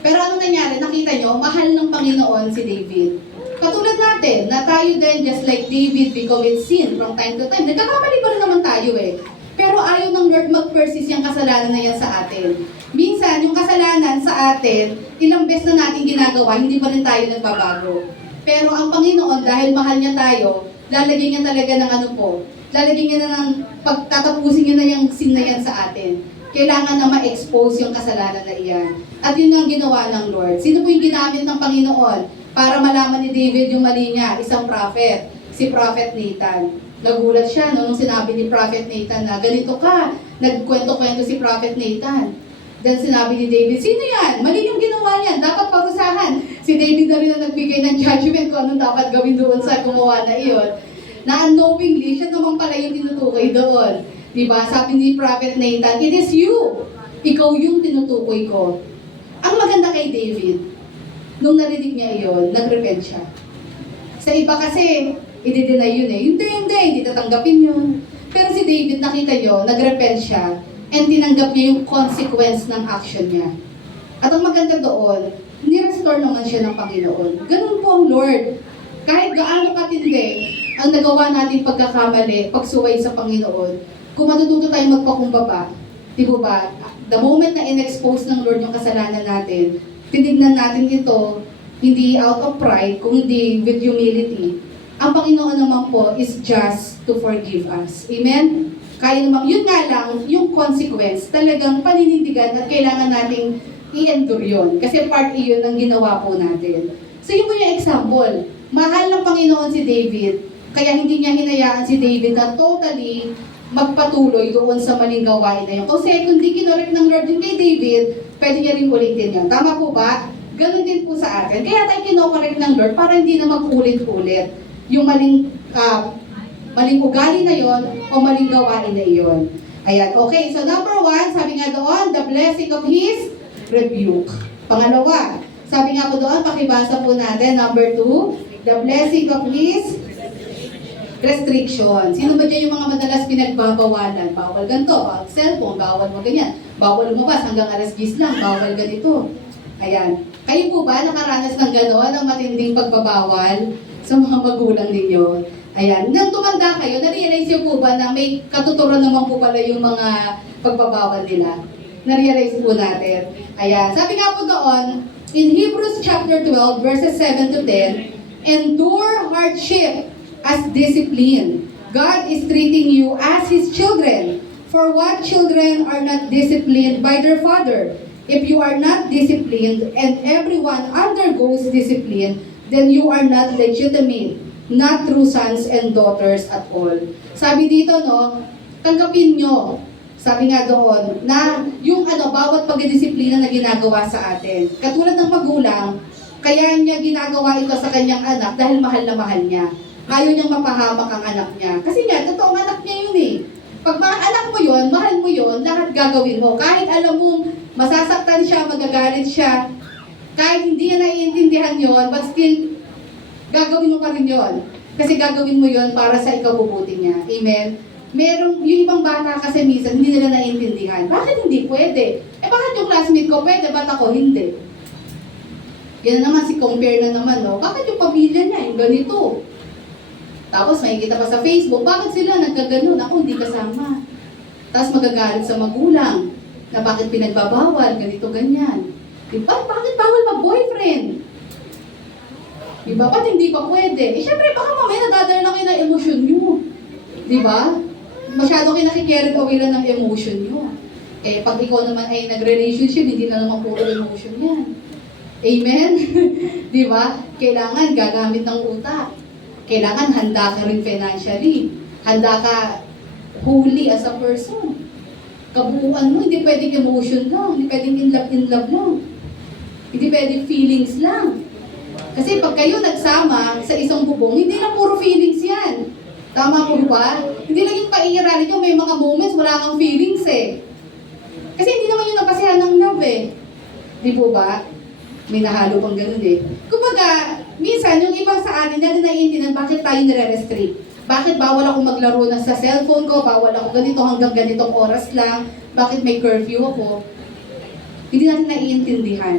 Pero anong nangyari? Nakita niyo, mahal ng Panginoon si David. Katulad natin, na tayo din, just like David, we commit sin from time to time. Nagkakamali pa rin naman tayo eh. Pero ayaw ng Lord mag-persist yung kasalanan na yan sa atin. Minsan, yung kasalanan sa atin, ilang beses na natin ginagawa, hindi pa rin tayo nagbabago. Pero ang Panginoon, dahil mahal niya tayo, lalagyan niya talaga ng lalagyan niya na ng pagtatapusin niya na yung sin na yan sa atin. Kailangan na ma-expose yung kasalanan na iyan. At yun ang ginawa ng Lord. Sino po yung ginamit ng Panginoon para malaman ni David yung mali niya? Isang prophet, si Prophet Nathan. Nagulat siya nung sinabi ni Prophet Nathan na ganito ka. Nagkwento-kwento si Prophet Nathan. Then sinabi ni David, sino yan? Mali yung ginawa niyan. Dapat parusahan. Si David na rin ang nagbigay ng judgment kung anong dapat gawin doon sa gumawa na iyon. Na unknowingly, siya naman pala yung tinutukoy doon. Diba? Sabi ni Prophet Nathan, it is you. Ikaw yung tinutukoy ko. Ang maganda kay David, nung narinig niya iyon, nag-repent siya. Sa iba kasi, i-deny yun eh. Hindi tatanggapin yun. Pero si David, nakita nyo, nag-repent siya and tinanggap niya yung consequence ng action niya. At ang maganda doon, ni-restore naman siya ng Panginoon. Ganun po ang Lord. Kahit gaano katindi ang nagawa natin pagkakamali, pagsuway sa Panginoon, kung matututo tayong magpakumbaba, di ba? The moment na in-expose ng Lord yung kasalanan natin, tinignan natin ito, hindi out of pride, kung hindi with humility. Ang Panginoon naman po is just to forgive us. Amen? Kaya naman, yun nga lang, yung consequence, talagang paninindigan at kailangan nating i-endure yun. Kasi part iyon ng ginawa po natin. So yun po yung example. Mahal ng Panginoon si David, kaya hindi niya hinayaan si David na totally magpatuloy doon sa maling gawain na yun. Kasi kung di kinorek ng Lord yung kay David, pwede niya rin ulitin yan. Tama po ba? Ganun din po sa atin. Kaya tayo kinokorek ng Lord para hindi na mag-ulit-ulit yung maling ugali na yon o maling gawain na yon. Ayan, okay. So number 1, sabi nga doon, the blessing of His rebuke. Pangalawa, sabi nga po doon, pakibasa po natin, number 2, the blessing of His restriction. Sino ba dyan yung mga madalas pinagbabawalan? Bawal ganito, bawal cellphone, bawal mo ganyan, bawal lumabas hanggang alas 10 lang, bawal ganito. Ayan. Kayo po ba nakaranas ng gano'n, ng matinding pagbabawal sa mga magulang ninyo? Ayan. Nang tumanda kayo, na-realize niyo po ba na may katuturan naman po pala yung mga pagbabawal nila? Na-realize po natin. Ayan. Sabi nga po doon, in Hebrews chapter 12, verses 7 to 10, endure hardship as discipline. God is treating you as His children. For what children are not disciplined by their father? If you are not disciplined and everyone undergoes discipline, then you are not legitimate, not true sons and daughters at all. Sabi dito, no, tanggapin nyo, sabi nga doon, na yung bawat pagdidisiplina na ginagawa sa atin. Katulad ng magulang, Kaya niya ginagawa ito sa kanyang anak dahil mahal na mahal niya. Ayaw niyang mapahamak ang anak niya. Kasi nga, totoong anak niya yun eh. Pag anak mo yun, mahal mo yun, lahat gagawin mo. Kahit alam mo, masasaktan siya, magagalit siya, kahit hindi niya naiintindihan yun, but still, gagawin mo pa rin yun. Kasi gagawin mo yun para sa ikabubuti niya. Amen? Merong, yung ibang bata kasi minsan, hindi nila naiintindihan. Bakit hindi pwede? Bakit yung classmate ko pwede, ba't ako hindi? Yan na naman, si compare na naman, no? Bakit yung pamilya niya, yung ganito? Tapos makikita pa sa Facebook, bakit sila nagkaganon? Ako hindi kasama. Tapos magagalit sa magulang na bakit pinagbabawal, ganito, ganyan. Diba? Bakit bawal mag-boyfriend? Diba? Ba't hindi pa pwede? Syempre, baka mamaya nadadala na kayo ng emosyon nyo. Diba? Masyado kayo nakikerry away lang ng emotion nyo. Pag ikaw naman ay nagre-relationship, hindi na naman puro emotion yan. Amen? Diba? Kailangan gagamit ng utak. Kailangan handa ka rin financially. Handa ka holy as a person. Kabuuan mo, hindi pwedeng emotion lang. Hindi pwedeng in love lang. Hindi pwedeng feelings lang. Kasi pag kayo nagsama sa isang bubong, hindi lang puro feelings yan. Tama po ba? Hindi lang yung paiiralin nyo, may mga moments wala kang feelings eh. Kasi hindi naman yung napasihan ng love eh. Di po ba? May nahalo pang ganun eh. Kumbaga, minsan yung ibang sa atin, natin naiintindihan bakit tayo nire-restrict. Bakit bawal ako maglaro na sa cellphone ko, bawal ako ganito hanggang ganitong oras lang, bakit may curfew ako. Hindi natin naiintindihan.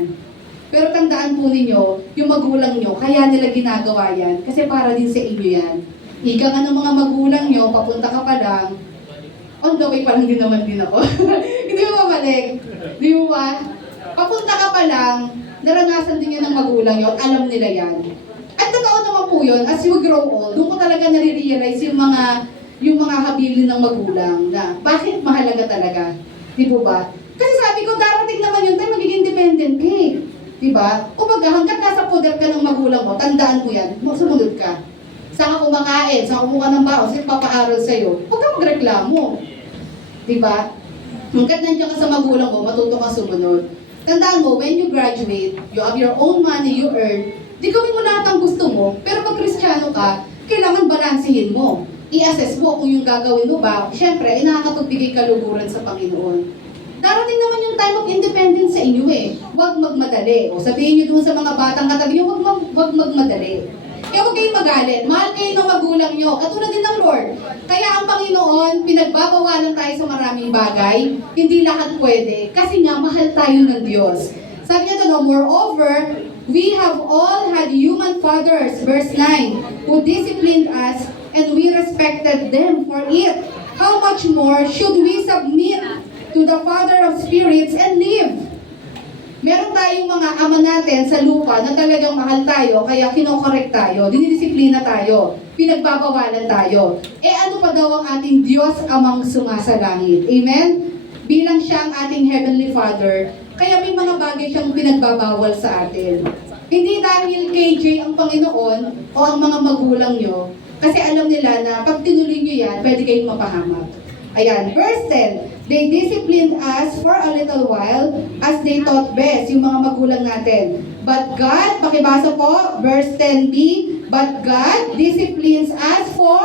Pero tandaan po ninyo, yung magulang nyo, kaya nila ginagawa yan, kasi para din sa inyo yan. Ika nga ng mga magulang nyo, papunta ka pa lang, on the way pa lang din naman din ako. Hindi mo mabalik. Di mo ba? Papunta ka pa lang, naranasan din yan ng magulang nyo at alam nila yan. At totoo naman po yun, as you grow old, doon ko talaga nare-realize yung mga habilin ng magulang na bakit mahalaga talaga. Di po ba? Kasi sabi ko, darating naman yung time, magiging independent ka eh. Di ba? Kumbaga, hanggang nasa poder ka ng magulang mo, tandaan mo yan, sumunod ka. Saan ka kumakain, saan ka kumuha ng baon, saan papaaral sa'yo, huwag ka magreklamo. Di ba? Hanggang nandiyan ka sa magulang mo, matuto ka sumunod. Tandaan mo, when you graduate, you have your own money you earn, di gawin mo lahat ang gusto mo, pero pag Kristiyano ka, kailangan balansihin mo. I-assess mo kung yung gagawin mo ba, syempre, nakakatugbigay kaluguran sa Panginoon. Darating naman yung time of independence sa inyo eh. Huwag magmadali. O sabihin nyo doon sa mga batang katabi nyo, huwag magmadali. Kaya huwag kayong magalit. Mahal kayo ng magulang nyo. Katulad din ng Lord. Kaya ang Panginoon, pinagbabawalan tayo sa maraming bagay. Hindi lahat pwede. Kasi nga, mahal tayo ng Diyos. Sabi niya doon, moreover, we have all had human fathers, verse 9, who disciplined us and we respected them for it. How much more should we submit to the Father of spirits and live? Meron tayong mga ama natin sa lupa na talagang mahal tayo, kaya kinokorek tayo, dinidisiplina tayo, pinagbabawalan tayo. Ano pa daw ang ating Diyos amang sumasalangit? Amen? Bilang siya ang ating Heavenly Father, kaya may mga bagay siyang pinagbabawal sa atin. Hindi dahil KJ ang Panginoon o ang mga magulang nyo, kasi alam nila na pag tinuloy nyo yan, pwede kayong mapahamak. Ayan, verse 10, they disciplined us for a little while as they thought best, yung mga magulang natin. But God, pakibasa po, verse 10b, but God disciplines us for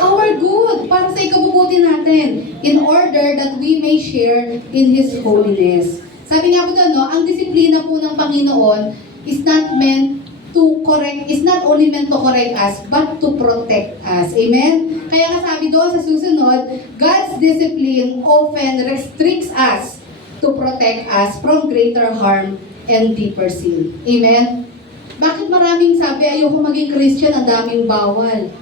our good, para sa ikabubuti natin, in order that we may share in His holiness. Sabi nga po doon, no, ang disiplina po ng Panginoon is not only meant to correct us, but to protect us. Amen? Kaya nga sabi doon sa susunod, God's discipline often restricts us to protect us from greater harm and deeper sin. Amen? Bakit maraming sabi, ayoko maging Christian, ang daming bawal.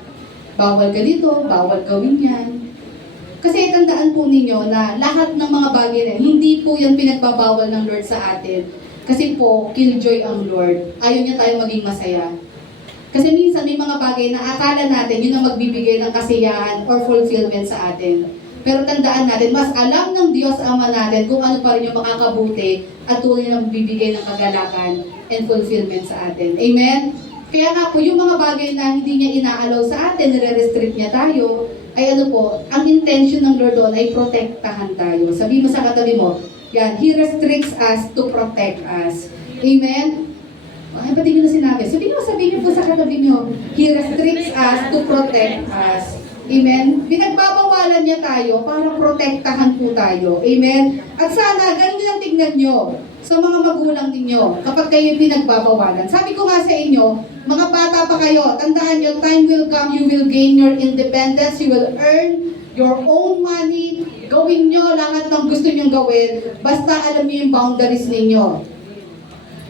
Bawal ganito, bawal gawin yan. Kasi tandaan po ninyo na lahat ng mga bagay na hindi po yan pinagbabawal ng Lord sa atin. Kasi po, killjoy ang Lord. Ayaw niya tayo maging masaya. Kasi minsan may mga bagay na akala natin yun ang magbibigay ng kasiyahan or fulfillment sa atin. Pero tandaan natin, mas alam ng Diyos Ama natin kung ano pa rin yung makakabuti at tuloy na magbibigay ng kagalakan and fulfillment sa atin. Amen? Kaya nga po, yung mga bagay na hindi niya inaalaw sa atin, nire-restrict niya tayo, ay ano po, ang intention ng Lord doon ay protektahan tayo. Sabi mo sa katabi mo, yan, He restricts us to protect us. Amen? Ay, ba't hindi nyo na sinabi? Sabihin nyo po sa katabi nyo, He restricts us to protect us. Amen? Pinagbabawalan niya tayo para protektahan po tayo. Amen? At sana, ganun din ang tignan nyo sa mga magulang ninyo kapag kayo pinagbabawalan. Sabi ko nga sa inyo, mga bata pa kayo, tandaan nyo, time will come, you will gain your independence, you will earn your own money, gawin nyo lahat ng gusto nyong gawin, basta alam nyo yung boundaries ninyo.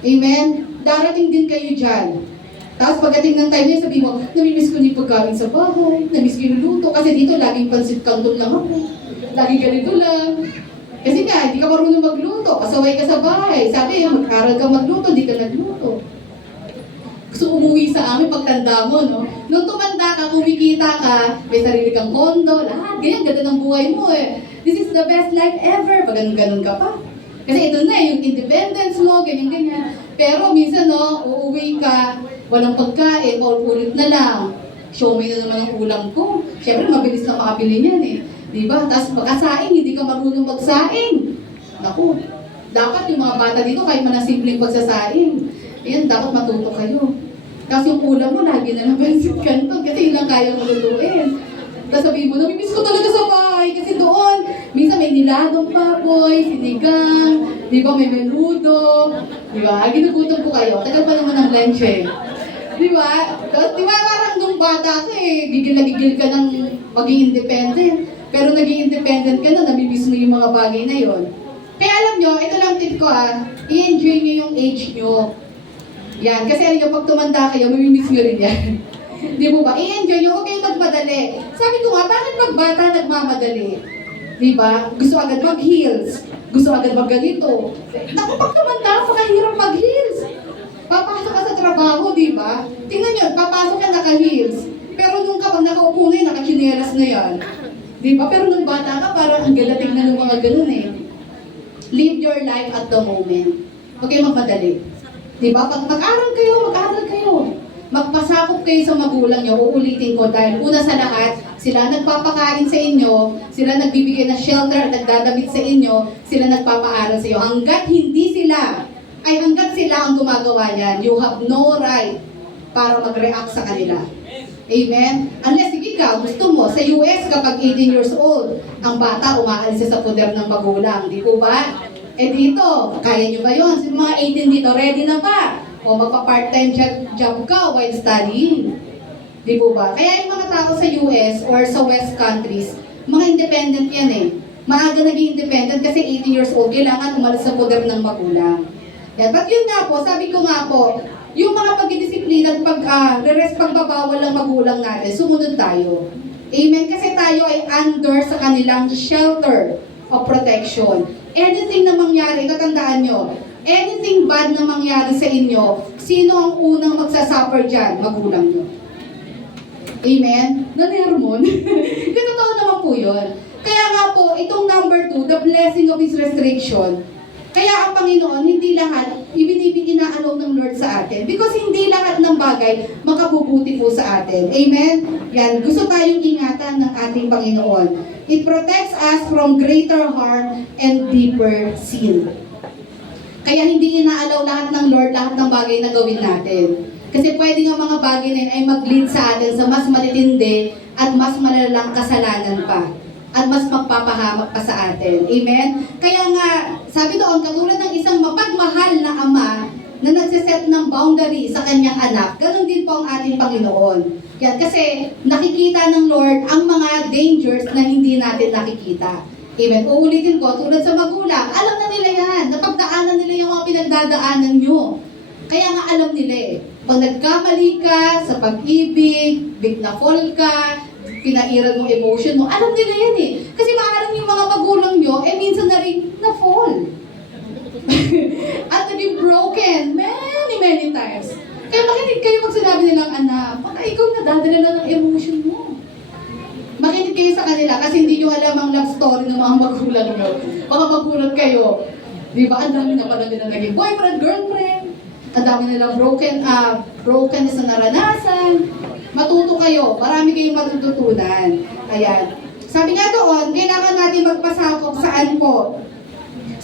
Amen? Darating din kayo dyan. Tapos pagdating ng time niya, sabi mo, namimiss ko na yung pagkain sa bahay, namimiss ko yung luto, kasi dito laging pansit canton lang ako, laging ganito lang. Kasi nga, hindi ka marunong magluto, pasaway ka sa bahay. Sabi, mag-aral ka magluto, hindi ka nagluto. Gusto umuwi sa amin pagtanda mo, no? Nung tumanda ka, kumikita ka, may sarili kang kondo, lahat, ganyan, ganda ng buhay mo eh. This is the best life ever, pag ganun ka pa. Kasi ito na, yung independence mo, ganyan-ganyan. Pero minsan, no, uuwi ka, walang pagkain, paulit na lang. Show me na naman ang ulam ko. Siyempre, mabilis na makabili niyan eh. Diba? Tapos pagkasaing, hindi ka marunong magsaing. Naku, dapat yung mga bata dito, kahit man ang simpleng pagsasaing, ayan, dapat matuto kayo. Tapos yung ulam mo, lagi na lang pansit canton, kasi yun lang kaya maluluin. Tapos sabihin mo, namimiss ko talaga sa bahay, kasi doon, minsan may niladong baboy, sinigang, di ba, may menudo, di ba, ginugutom ko kayo, tagal pa naman ang lunch eh. Di ba? Tapos, di ba, parang nung bata ka eh, gigil na gigil ka ng maging independent. Pero naging independent ka na, namimiss mo yung mga bagay na yon. Kaya alam nyo, ito lang tip ko i-enjoy nyo yung age nyo. Yan, kasi alam nyo, pag tumanda kayo, mamimiss nyo rin yan. Di mo ba? I-enjoy nyo, huwag kayong magmadali. Sabi ko nga, bakit pag bata nagmamadali? Di ba? Gusto agad mag-heels. Gusto agad mag-ganito. Naku, pag tumanda, pakahirap mag-heels. Papasok ka sa trabaho, di ba? Tingnan nyo, papasok ka naka-heels. Pero nung kapag nakaupo na yun, naka-chinelas na yan. Di ba? Pero nung bata ka, parang ang gala tingnan ng mga ganun eh. Live your life at the moment. Huwag kayong magmadali. Di ba? Pag mag-aral kayo. Magpasakop kayo sa magulang nyo, uulitin ko dahil una sa lahat, sila nagpapakain sa inyo, sila nagbibigay ng shelter at nagdadamit sa inyo, sila nagpapaaral sa inyo. Hanggat sila ang gumagawa yan, you have no right para mag-react sa kanila. Amen? Unless, sige ka, gusto mo, sa US kapag 18 years old, ang bata umaalis sa poder ng magulang, di po ba? Eh dito, kaya nyo ba yun? Sa mga 18 dito, ready na ba? O magpa-part-time job ka while studying. Di po ba? Kaya yung mga tao sa US or sa West countries, mga independent yan eh. Maaga naging independent kasi 18 years old, kailangan umalis sa poder ng magulang. Yan. But yun nga po, sabi ko nga po, yung mga pagdidisiplina at pagbabawal ng magulang natin, sumunod tayo. Amen? Kasi tayo ay under sa kanilang shelter of protection. Anything na mangyari, tatandaan nyo, anything bad na mangyari sa inyo, sino ang unang magsasuffer dyan? Magulang nyo. Amen? Nanermon? Totoo naman po yun. Kaya nga po, itong number 2, the blessing of His restriction, kaya ang Panginoon, hindi lahat inaalaw ng Lord sa atin. Because hindi lahat ng bagay makabubuti po sa atin. Amen? Yan, gusto tayong ingatan ng ating Panginoon. It protects us from greater harm and deeper sin. Kaya hindi inaalaw lahat ng Lord, lahat ng bagay na gawin natin. Kasi pwede nga mga bagay na yun ay mag-lead sa atin sa mas matitindi at mas malalang kasalanan pa. At mas magpapahamak pa sa atin. Amen? Kaya nga, sabi doon, katulad ng isang mapagmahal na ama na nagsiset ng boundary sa kanyang anak, ganun din po ang ating Panginoon. Yan, kasi nakikita ng Lord ang mga dangers na hindi natin nakikita. Amen? Uulitin ko, tulad sa magulang, alam na nila yan, napagdaanan nila yung mga pinagdadaanan nyo. Kaya nga alam nila eh, pag nagkamali ka sa pag-ibig, big na fall ka, pinairan mong emotion mo, alam nila yan eh. Kasi maaaring yung mga magulang nyo, minsan na rin na-fall. At naging broken many times. Kaya makinig kayo pag sinabi nilang anak, baka ikaw nadadala na ng emotion mo. Makinig kayo sa kanila kasi hindi nyo alam ang love story ng mga magulang nyo. Baka magulat kayo. Di ba? Ang dami na pala nila naging boyfriend, girlfriend. Ang dami nila brokenness na naranasan. Matuto kayo. Marami kayong matututunan. Ayan. Sabi nga doon, kailangan natin magpasakop saan po?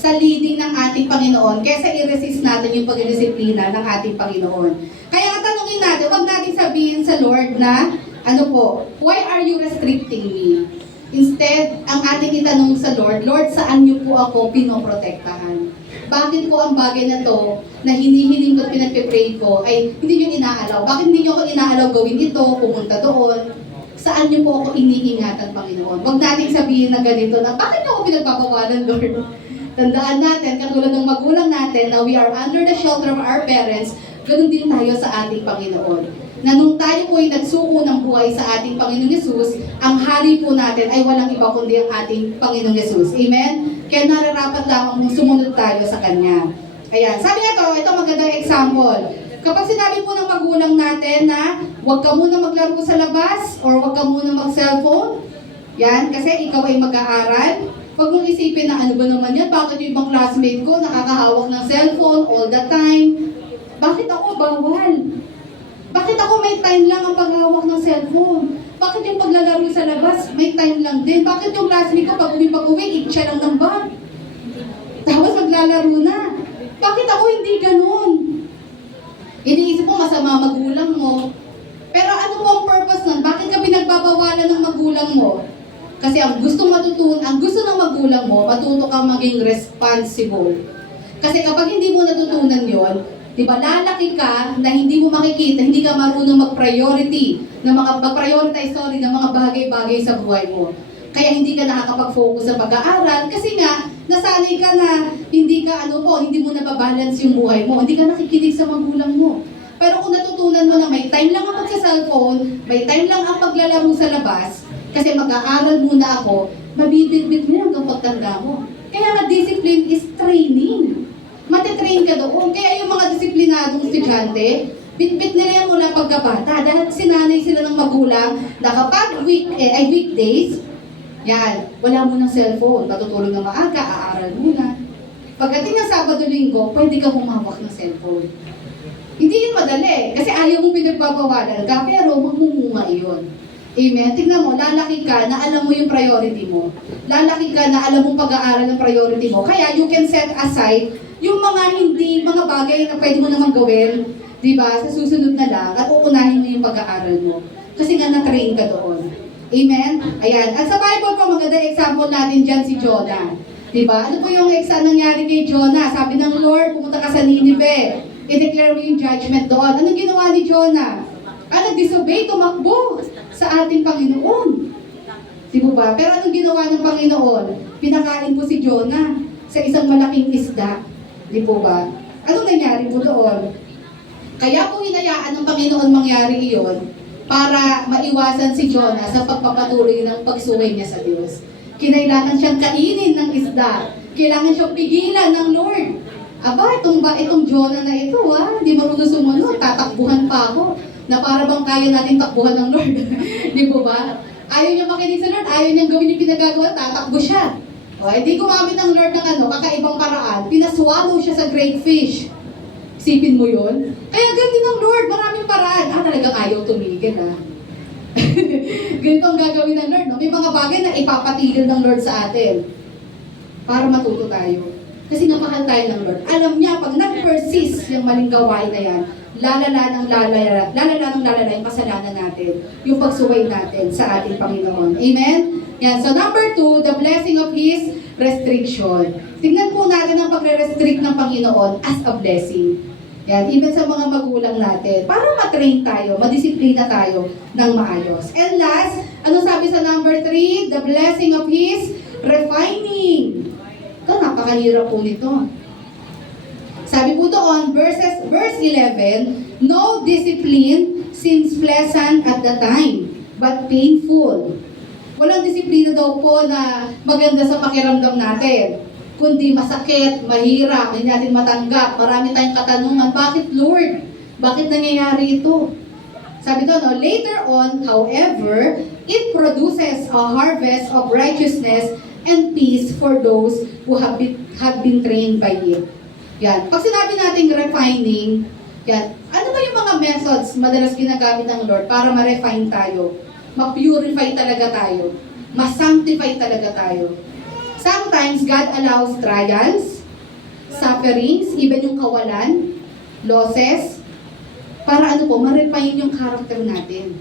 sa leading ng ating Panginoon kaysa i-resist natin yung pagdisiplina ng ating Panginoon. Kaya tanungin natin, huwag natin sabihin sa Lord na, why are you restricting me? Instead, ang ating itanong sa Lord, Lord, saan niyo po ako pinoprotektahan? Bakit po ang bagay na to na hinihiling ko at pinagpipray ko ay hindi niyo inaalaw? Bakit hindi niyo ako inaalaw gawin ito, pumunta doon? Saan niyo po ako iniingatan, Panginoon? Huwag natin sabihin na ganito na, bakit niyo ako pinagpapawalan, Lord? Tandaan natin, katulad ng magulang natin, na we are under the shelter of our parents, ganun din tayo sa ating Panginoon. Na nung tayo po ay nagsuko ng buhay sa ating Panginoong Yesus, ang hari po natin ay walang iba kundi ang ating Panginoong Yesus. Amen? Kaya nararapat lamang kung sumunod tayo sa Kanya. Ayan, sabi nga ito magandang example. Kapag sinabi po ng magulang natin na huwag ka muna maglaro sa labas or huwag ka muna mag-cellphone, yan, kasi ikaw ay mag-aaral, huwag mong isipin na ano ba naman yan, bakit yung ibang classmate ko nakakahawak ng cellphone all the time? Bakit ako bawal? Bakit ako may time lang ang paghawak ng cellphone? Bakit yung paglalaro sa labas, may time lang din? Bakit yung classmate ko pag-uwi, itcha lang ng bag? Tapos maglalaro na. Bakit ako hindi ganun? Iniisip mo, masama magulang mo. Pero ano po ang purpose nun? Bakit ka pinagbabawalan ng magulang mo? Kasi ang gusto ng magulang mo, matuto kang maging responsible. Kasi kapag hindi mo natutunan yon, di ba, lalaki ka na hindi mo makikita, hindi ka marunong mag-prioritize ng mga bagay-bagay sa buhay mo. Kaya hindi ka nakakapag-focus sa pag-aaral kasi nga, nasanay ka na hindi mo nababalance yung buhay mo, hindi ka nakikinig sa magulang mo. Pero kung natutunan mo na may time lang ang pagsa-cellphone, may time lang ang paglalaro sa labas, kasi mag-aaral muna ako, mabibit-bit mo hanggang pagtanda mo. Kaya nga, discipline is training. Matitrain ka doon. Kaya yung mga disiplinadong estudyante, bit-bit nila yan mula pagkabata. Dahil sinanay sila ng magulang na kapag weekdays, yan, wala mo ng cellphone. Matutulog ng maaga, aaral muna. Pagdating ng Sabado-Linggo, pwede ka humawak ng cellphone. Hindi yun madali. Kasi ayaw mong pinagbabawalan ka, pero magmumunga yun. Amen? Tingnan mo, lalaki ka na alam mo yung priority mo. Lalaki ka na alam mong pag-aaral ng priority mo. Kaya you can set aside yung mga bagay na pwede mo namang gawin, di ba, sa susunod na lang, at uunahin mo yung pag-aaral mo. Kasi nga na-train ka doon. Amen? Ayan. At sa Bible po, maganda example natin dyan si Jonah. Di ba? Ano po yung nangyari kay Jonah? Sabi ng Lord, pumunta ka sa Nineveh. I-declare mo yung judgment doon. Anong ginawa ni Jonah? Nag-disobey, tumakbo sa ating Panginoon. Di ba? Pero anong ginawa ng Panginoon? Pinakain po si Jonah sa isang malaking isda. Di po ba? Anong nangyari po doon? Kaya po hinayaan ng Panginoon mangyari iyon para maiwasan si Jonah sa pagpapatuloy ng pagsuway niya sa Diyos. Kinailangan siyang kainin ng isda. Kailangan siyang pigilan ng Lord. Aba, itong Jonah na ito, hindi marunong sumunod. Tatakbuhan pa ako. Na para bang kaya nating takbuhan ng Lord. Di po ba? Ayaw niya makinig sa Lord, ayaw niyang gawin yung pinagagawa, tatakbo siya. Hindi gumamit ng Lord ng kakaibang paraan, pinaswallow siya sa great fish. Isipin mo yun? Kaya ganun ng Lord, maraming paraan. Talagang ayaw tumigil, Ganito ang gagawin ng Lord, no? May mga bagay na ipapatigil ng Lord sa atin para matuto tayo. Kasi napakal tayo ng Lord. Alam niya, pag nag-persist yung maling gawain na yan, lalala yung kasalanan natin, yung pagsuway natin sa ating Panginoon. Amen? Yan. So number 2, the blessing of His restriction. Tingnan po natin ang pagre-restrict ng Panginoon as a blessing. Yan. Even sa mga magulang natin. Para matrain tayo, madisiplina tayo ng maayos. And last, ano sabi sa number 3? The blessing of His refining. Ito, napakahirap po nito. Sabi po doon, verse 11, no discipline seems pleasant at the time, but painful. Walang disiplina daw po na maganda sa pakiramdam natin. Kundi masakit, mahirap, hindi natin matanggap, marami tayong katanungan, bakit Lord? Bakit nangyayari ito? Sabi doon, later on, however, it produces a harvest of righteousness and peace for those who have been trained by it. Yan. Pag sinabi nating refining, yan. Ano ba yung mga methods madalas ginagamit ng Lord para ma-refine tayo? Ma-purify talaga tayo. Ma-sanctify talaga tayo. Sometimes, God allows trials, sufferings, even yung kawalan, losses, para ano po, ma-refine yung character natin.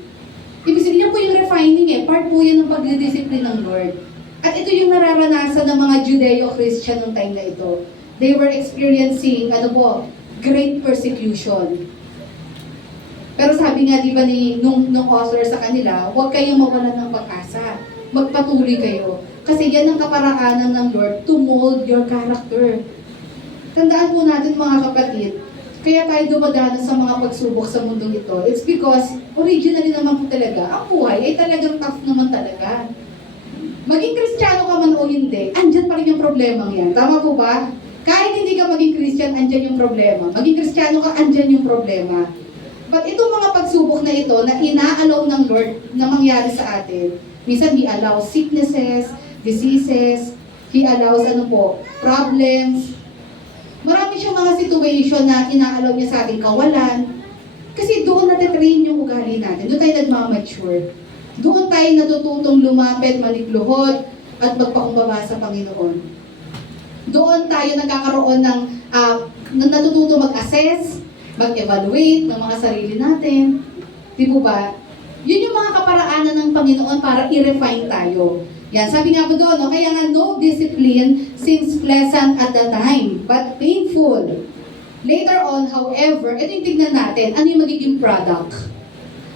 Ibig sabihin yan po yung refining part po yan ng pagdidisipline ng Lord. At ito yung nararanasan ng mga Judeo-Christian nung time na ito. They were experiencing, great persecution. Pero sabi nga, di ba, nung author sa kanila, huwag kayong mawalan ng pag-asa. Magpatuloy kayo. Kasi yan ang kaparaanan ng Lord to mold your character. Tandaan po natin mga kapatid, kaya tayo dumadanas sa mga pagsubok sa mundong ito. It's because, originally naman po talaga, ang buhay ay talagang tough naman talaga. Maging Kristiyano ka man o hindi, andyan pa rin yung problemang yan. Tama po ba? Kahit hindi ka maging Christian, andyan yung problema. Maging Kristiyano ka, andyan yung problema. But itong mga pagsubok na ito, na ina-allow ng Lord na mangyari sa atin, minsan He allows sicknesses, diseases, He allows problems. Marami siyang mga situation na ina-allow niya sa ating kawalan. Kasi doon natitrain yung ugali natin. Doon tayo nagmamature. Doon tayo natututong lumapit, malikluhod, at magpakumbaba sa Panginoon. Doon tayo nagkakaroon ng natututo mag-assess, mag-evaluate ng mga sarili natin. Di po ba? Yun yung mga kaparaanan ng Panginoon para i-refine tayo. Yan, sabi nga po doon, kaya nga no discipline seems pleasant at the time, but painful. Later on, however, ito yung tignan natin, ano yung magiging product?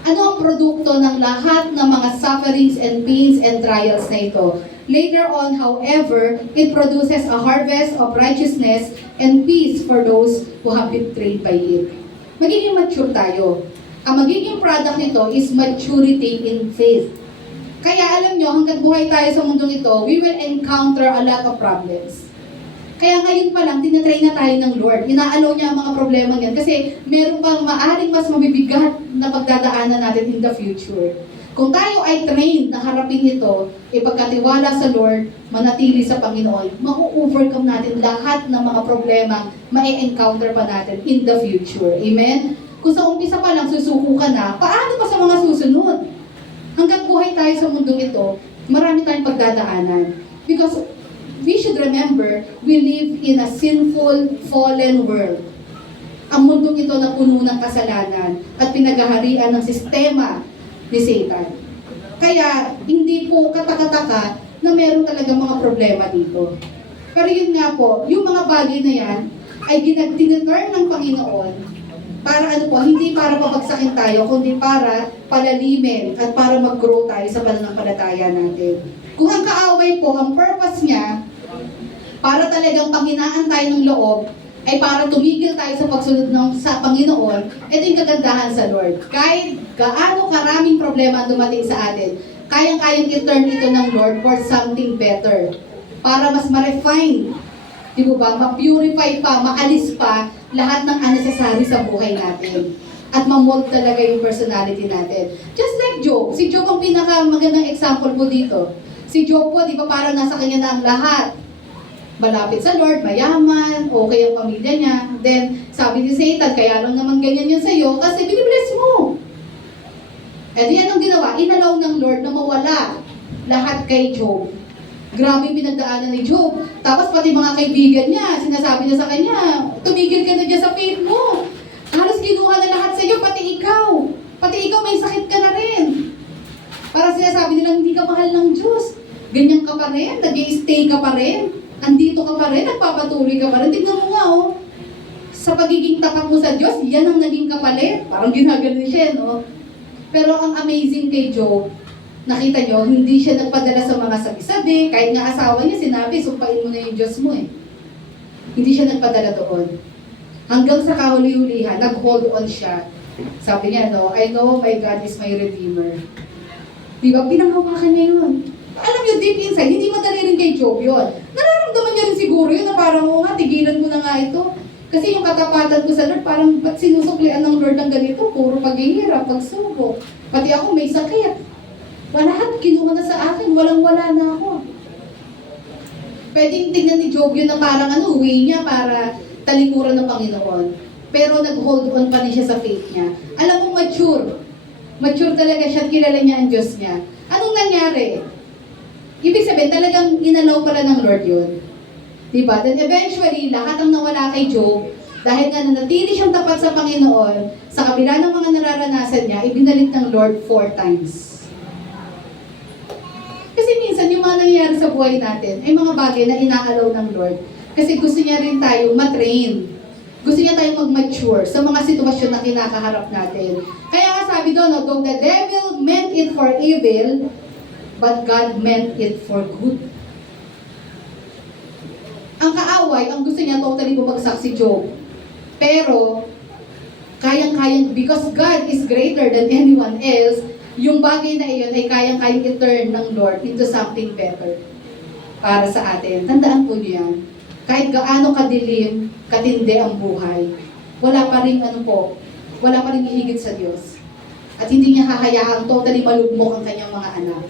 Ano ang produkto ng lahat ng mga sufferings and pains and trials na ito? Later on, however, it produces a harvest of righteousness and peace for those who have been trained by it. Magiging mature tayo. Ang magiging product nito is maturity in faith. Kaya alam nyo, hanggang buhay tayo sa mundong ito, we will encounter a lot of problems. Kaya ngayon pa lang, tinatrain na tayo ng Lord. Inaalaw niya ang mga problema niyan kasi meron pang maaring mas mabibigat na pagdadaanan natin in the future. Kung tayo ay trained na harapin ito, ipagkatiwala sa Lord, manatili sa Panginoon, ma-overcome natin lahat ng mga problema ma-encounter pa natin in the future. Amen? Kung sa umpisa pa lang susuko ka na, paano pa sa mga susunod? Hanggang buhay tayo sa mundong ito, marami tayong pagdadaanan. Because we should remember, we live in a sinful, fallen world. Ang mundong ito na puno ng kasalanan at pinaghaharian ng sistema ni Satan. Kaya, hindi po katakataka na meron talaga mga problema dito. Pero yun nga po, yung mga bagay na yan ay tinutturn ng Panginoon para hindi para pabagsakin tayo, kundi para palalimin at para mag-grow tayo sa pananampalataya natin. Kung ang kaaway po, ang purpose niya, para talagang panghinaan tayo ng loob, ay para tumigil tayo sa pagsunod sa Panginoon, ito yung kagandahan sa Lord. Kahit gaano karaming problema ang dumating sa atin, kayang-kayang i-turn ito ng Lord for something better. Para mas ma-refine, di ba, ma-purify pa, maalis pa, lahat ng unnecessary sa buhay natin. At ma-mold talaga yung personality natin. Just like Job. Si Job ang pinakamagandang example po dito. Si Job po, di ba, parang nasa kanya na ang lahat. Malapit sa Lord, mayaman, okay ang pamilya niya. Then, sabi ni Satan, kaya lang naman ganyan yun sa'yo, kasi binibless mo. Eh di anong ginawa? Inalaw ng Lord na mawala lahat kay Job. Grabe yung pinagdaanan ni Job. Tapos pati mga kaibigan niya, sinasabi niya sa kanya, tumigil ka na dyan sa faith mo. Halos kinuha na lahat sa'yo, pati ikaw. Pati ikaw may sakit ka na rin. Para sinasabi nila, hindi ka mahal ng Diyos. Ganyan ka pa rin, nag-i-stay ka pa rin. Andito ka pa rin, nagpapatuloy ka pa rin. Tignan mo nga, sa pagiging tapat mo sa Diyos, yan ang naging kapalit. Parang ginaganon siya, no? Pero ang amazing kay Job, nakita nyo, hindi siya nagpadala sa mga sabi-sabi. Kahit nga asawa niya, sinabi, sumpain mo na yung Diyos mo eh. Hindi siya nagpadala doon. Hanggang sa kahuli-hulihan, nag-hold on siya. Sabi niya, I know my God is my Redeemer. Di ba? Pinanghawakan niya yun. Alam niyo, deep inside, hindi madali rin kay Job yun. Nararamdaman niya rin siguro yun na parang, tigilan mo na nga ito. Kasi yung katapatan ko sa Lord, parang ba't sinusuklian ng Lord ng ganito? Puro paghihirap, pagsubok. Pati ako may sakit. Lahat kinuha na sa akin, walang-wala na ako. Pwedeng tingnan ni Job yun na parang way niya para talikuran ng Panginoon. Pero nag-hold on pa rin siya sa faith niya. Alam mo, mature. Mature talaga siya, kilala niya ang Diyos niya. Anong nangyari? Ibig sabihin, talagang inalaw pala ng Lord yun. Diba? Then eventually, lahat ang nawala kay Job, dahil nga nanatili siyang tapat sa Panginoon, sa kabila ng mga nararanasan niya, ibinalik ng Lord 4 times. Kasi minsan, yung mga nangyayari sa buhay natin, ay mga bagay na inaalaw ng Lord. Kasi gusto niya rin tayo matrain. Gusto niya tayong mag-mature sa mga sitwasyon na kinakaharap natin. Kaya nga sabi doon, no, though the devil meant it for evil, but God meant it for good. Ang kaaway, ang gusto niya totally bumagsak si Job. Pero, kayang-kayang, because God is greater than anyone else, yung bagay na iyon ay kayang-kayang i-turn ng Lord into something better para sa atin. Tandaan po niyo yan. Kahit gaano kadilim, katindi ang buhay, wala pa rin wala pa rin higit sa Diyos. At hindi niya hahayaang totally malugmok ang kanyang mga anak.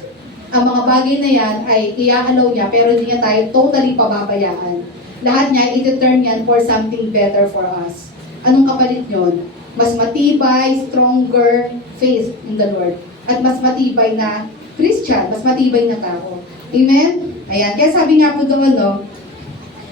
Ang mga bagay na yan ay iaalaw niya, pero hindi niya tayo totally pababayaan. Lahat niya, i-turn yan for something better for us. Anong kapalit yun? Mas matibay, stronger faith in the Lord. At mas matibay na Christian, mas matibay na tao. Amen? Ayan, kaya sabi nga po doon, no,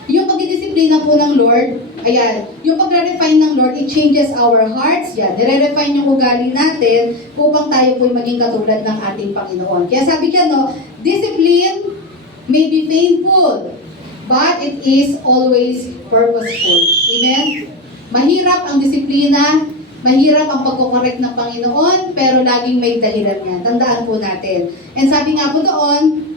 yung pagdidisiplina po ng Lord, ayan, yung pagre-refine ng Lord, it changes our hearts. Yan, nire-refine yung ugali natin upang tayo po maging katulad ng ating Panginoon. Kaya sabi niya, no, discipline may be painful, but it is always purposeful. Amen? Mahirap ang disiplina, mahirap ang pagkokorek ng Panginoon, pero laging may dahilan yan. Tandaan po natin. And sabi nga po doon,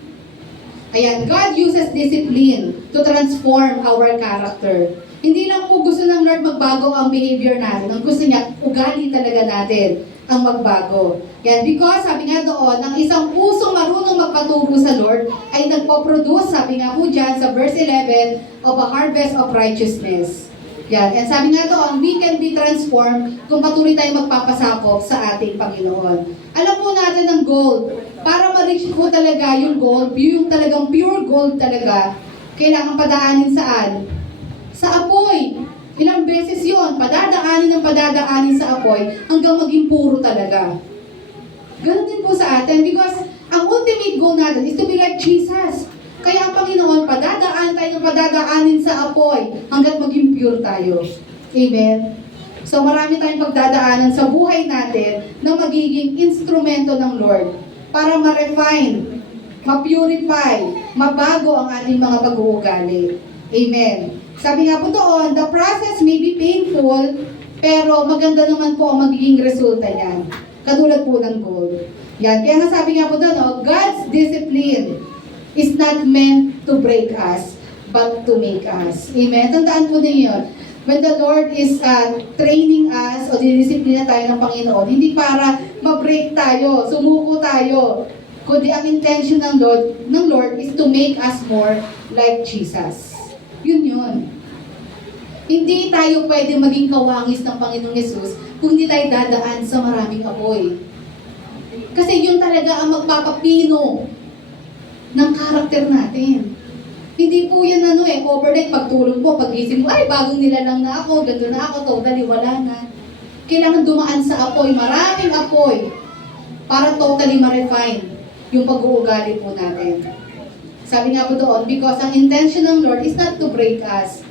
ayan, God uses discipline to transform our character. Hindi lang po gusto ng Lord magbago ang behavior natin. Ang gusto niya, ugali talaga natin ang magbago. Yan, because sabi nga doon, ang isang pusong marunong magpaturo sa Lord ay nagpo-produce, sabi nga po dyan sa verse 11, of a harvest of righteousness. Yan, and sabi nga doon, we can be transformed kung patuloy tayong magpapasakop sa ating Panginoon. Alam po natin ang goal. Para ma-reach po talaga yung goal, yung talagang pure gold talaga, kailangan padaanin saan? Sa apoy. Ilang beses yon, padadaanin sa apoy hanggang maging puro talaga. Ganun din po sa atin because ang ultimate goal natin is to be like Jesus. Kaya ang Panginoon, padadaanin sa apoy hanggang maging pure tayo. Amen? So marami tayong pagdadaanan sa buhay natin na magiging instrumento ng Lord para ma-refine, ma-purify, mabago ang ating mga pag-uugali. Amen. Sabi nga po doon, the process may be painful, pero maganda naman po ang magiging resulta niyan. Katulad po ng gold. Yan. Kaya nga sabi nga po doon, oh, God's discipline is not meant to break us, but to make us. Amen. Tandaan po ninyo, when the Lord is training us o dinisiplina tayo ng Panginoon, hindi para ma-break tayo, sumuko tayo, kundi ang intention ng Lord is to make us more like Jesus. Yun. Hindi tayo pwede maging kawangis ng Panginoong Yesus kung hindi tayo dadaan sa maraming apoy. Kasi yun talaga ang magpapapino ng karakter natin. Hindi po yan overnight pagtulog mo, pagising mo, ay bagong nilalang na ako, ganito na ako, totally wala na. Kailangan dumaan sa apoy, maraming apoy, para totally ma-refine yung pag-uugali po natin. Sabi nga po doon, because ang intention ng Lord is not to break us,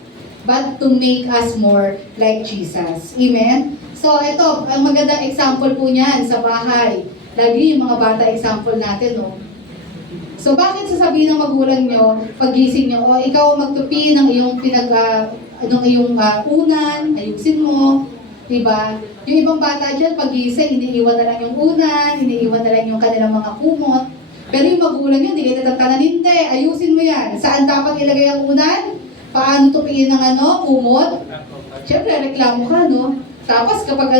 but to make us more like Jesus. Amen? So ito, ang magandang example po niyan sa bahay. Lagi yung mga bata example natin, no? So bakit sasabihin ng magulang nyo, pagising nyo, o ikaw magtupi ng iyong unan, ayusin mo, diba? Yung ibang bata dyan, pagising, iniiwan na lang yung unan, iniiwan na lang yung kanilang mga kumot. Pero yung magulang nyo, hindi kayo tatagtanan, hindi, ayusin mo yan. Saan dapat ilagay ang unan? Paano tupiin ng kumot? Siyempre, reklamo ka, no? Tapos kapag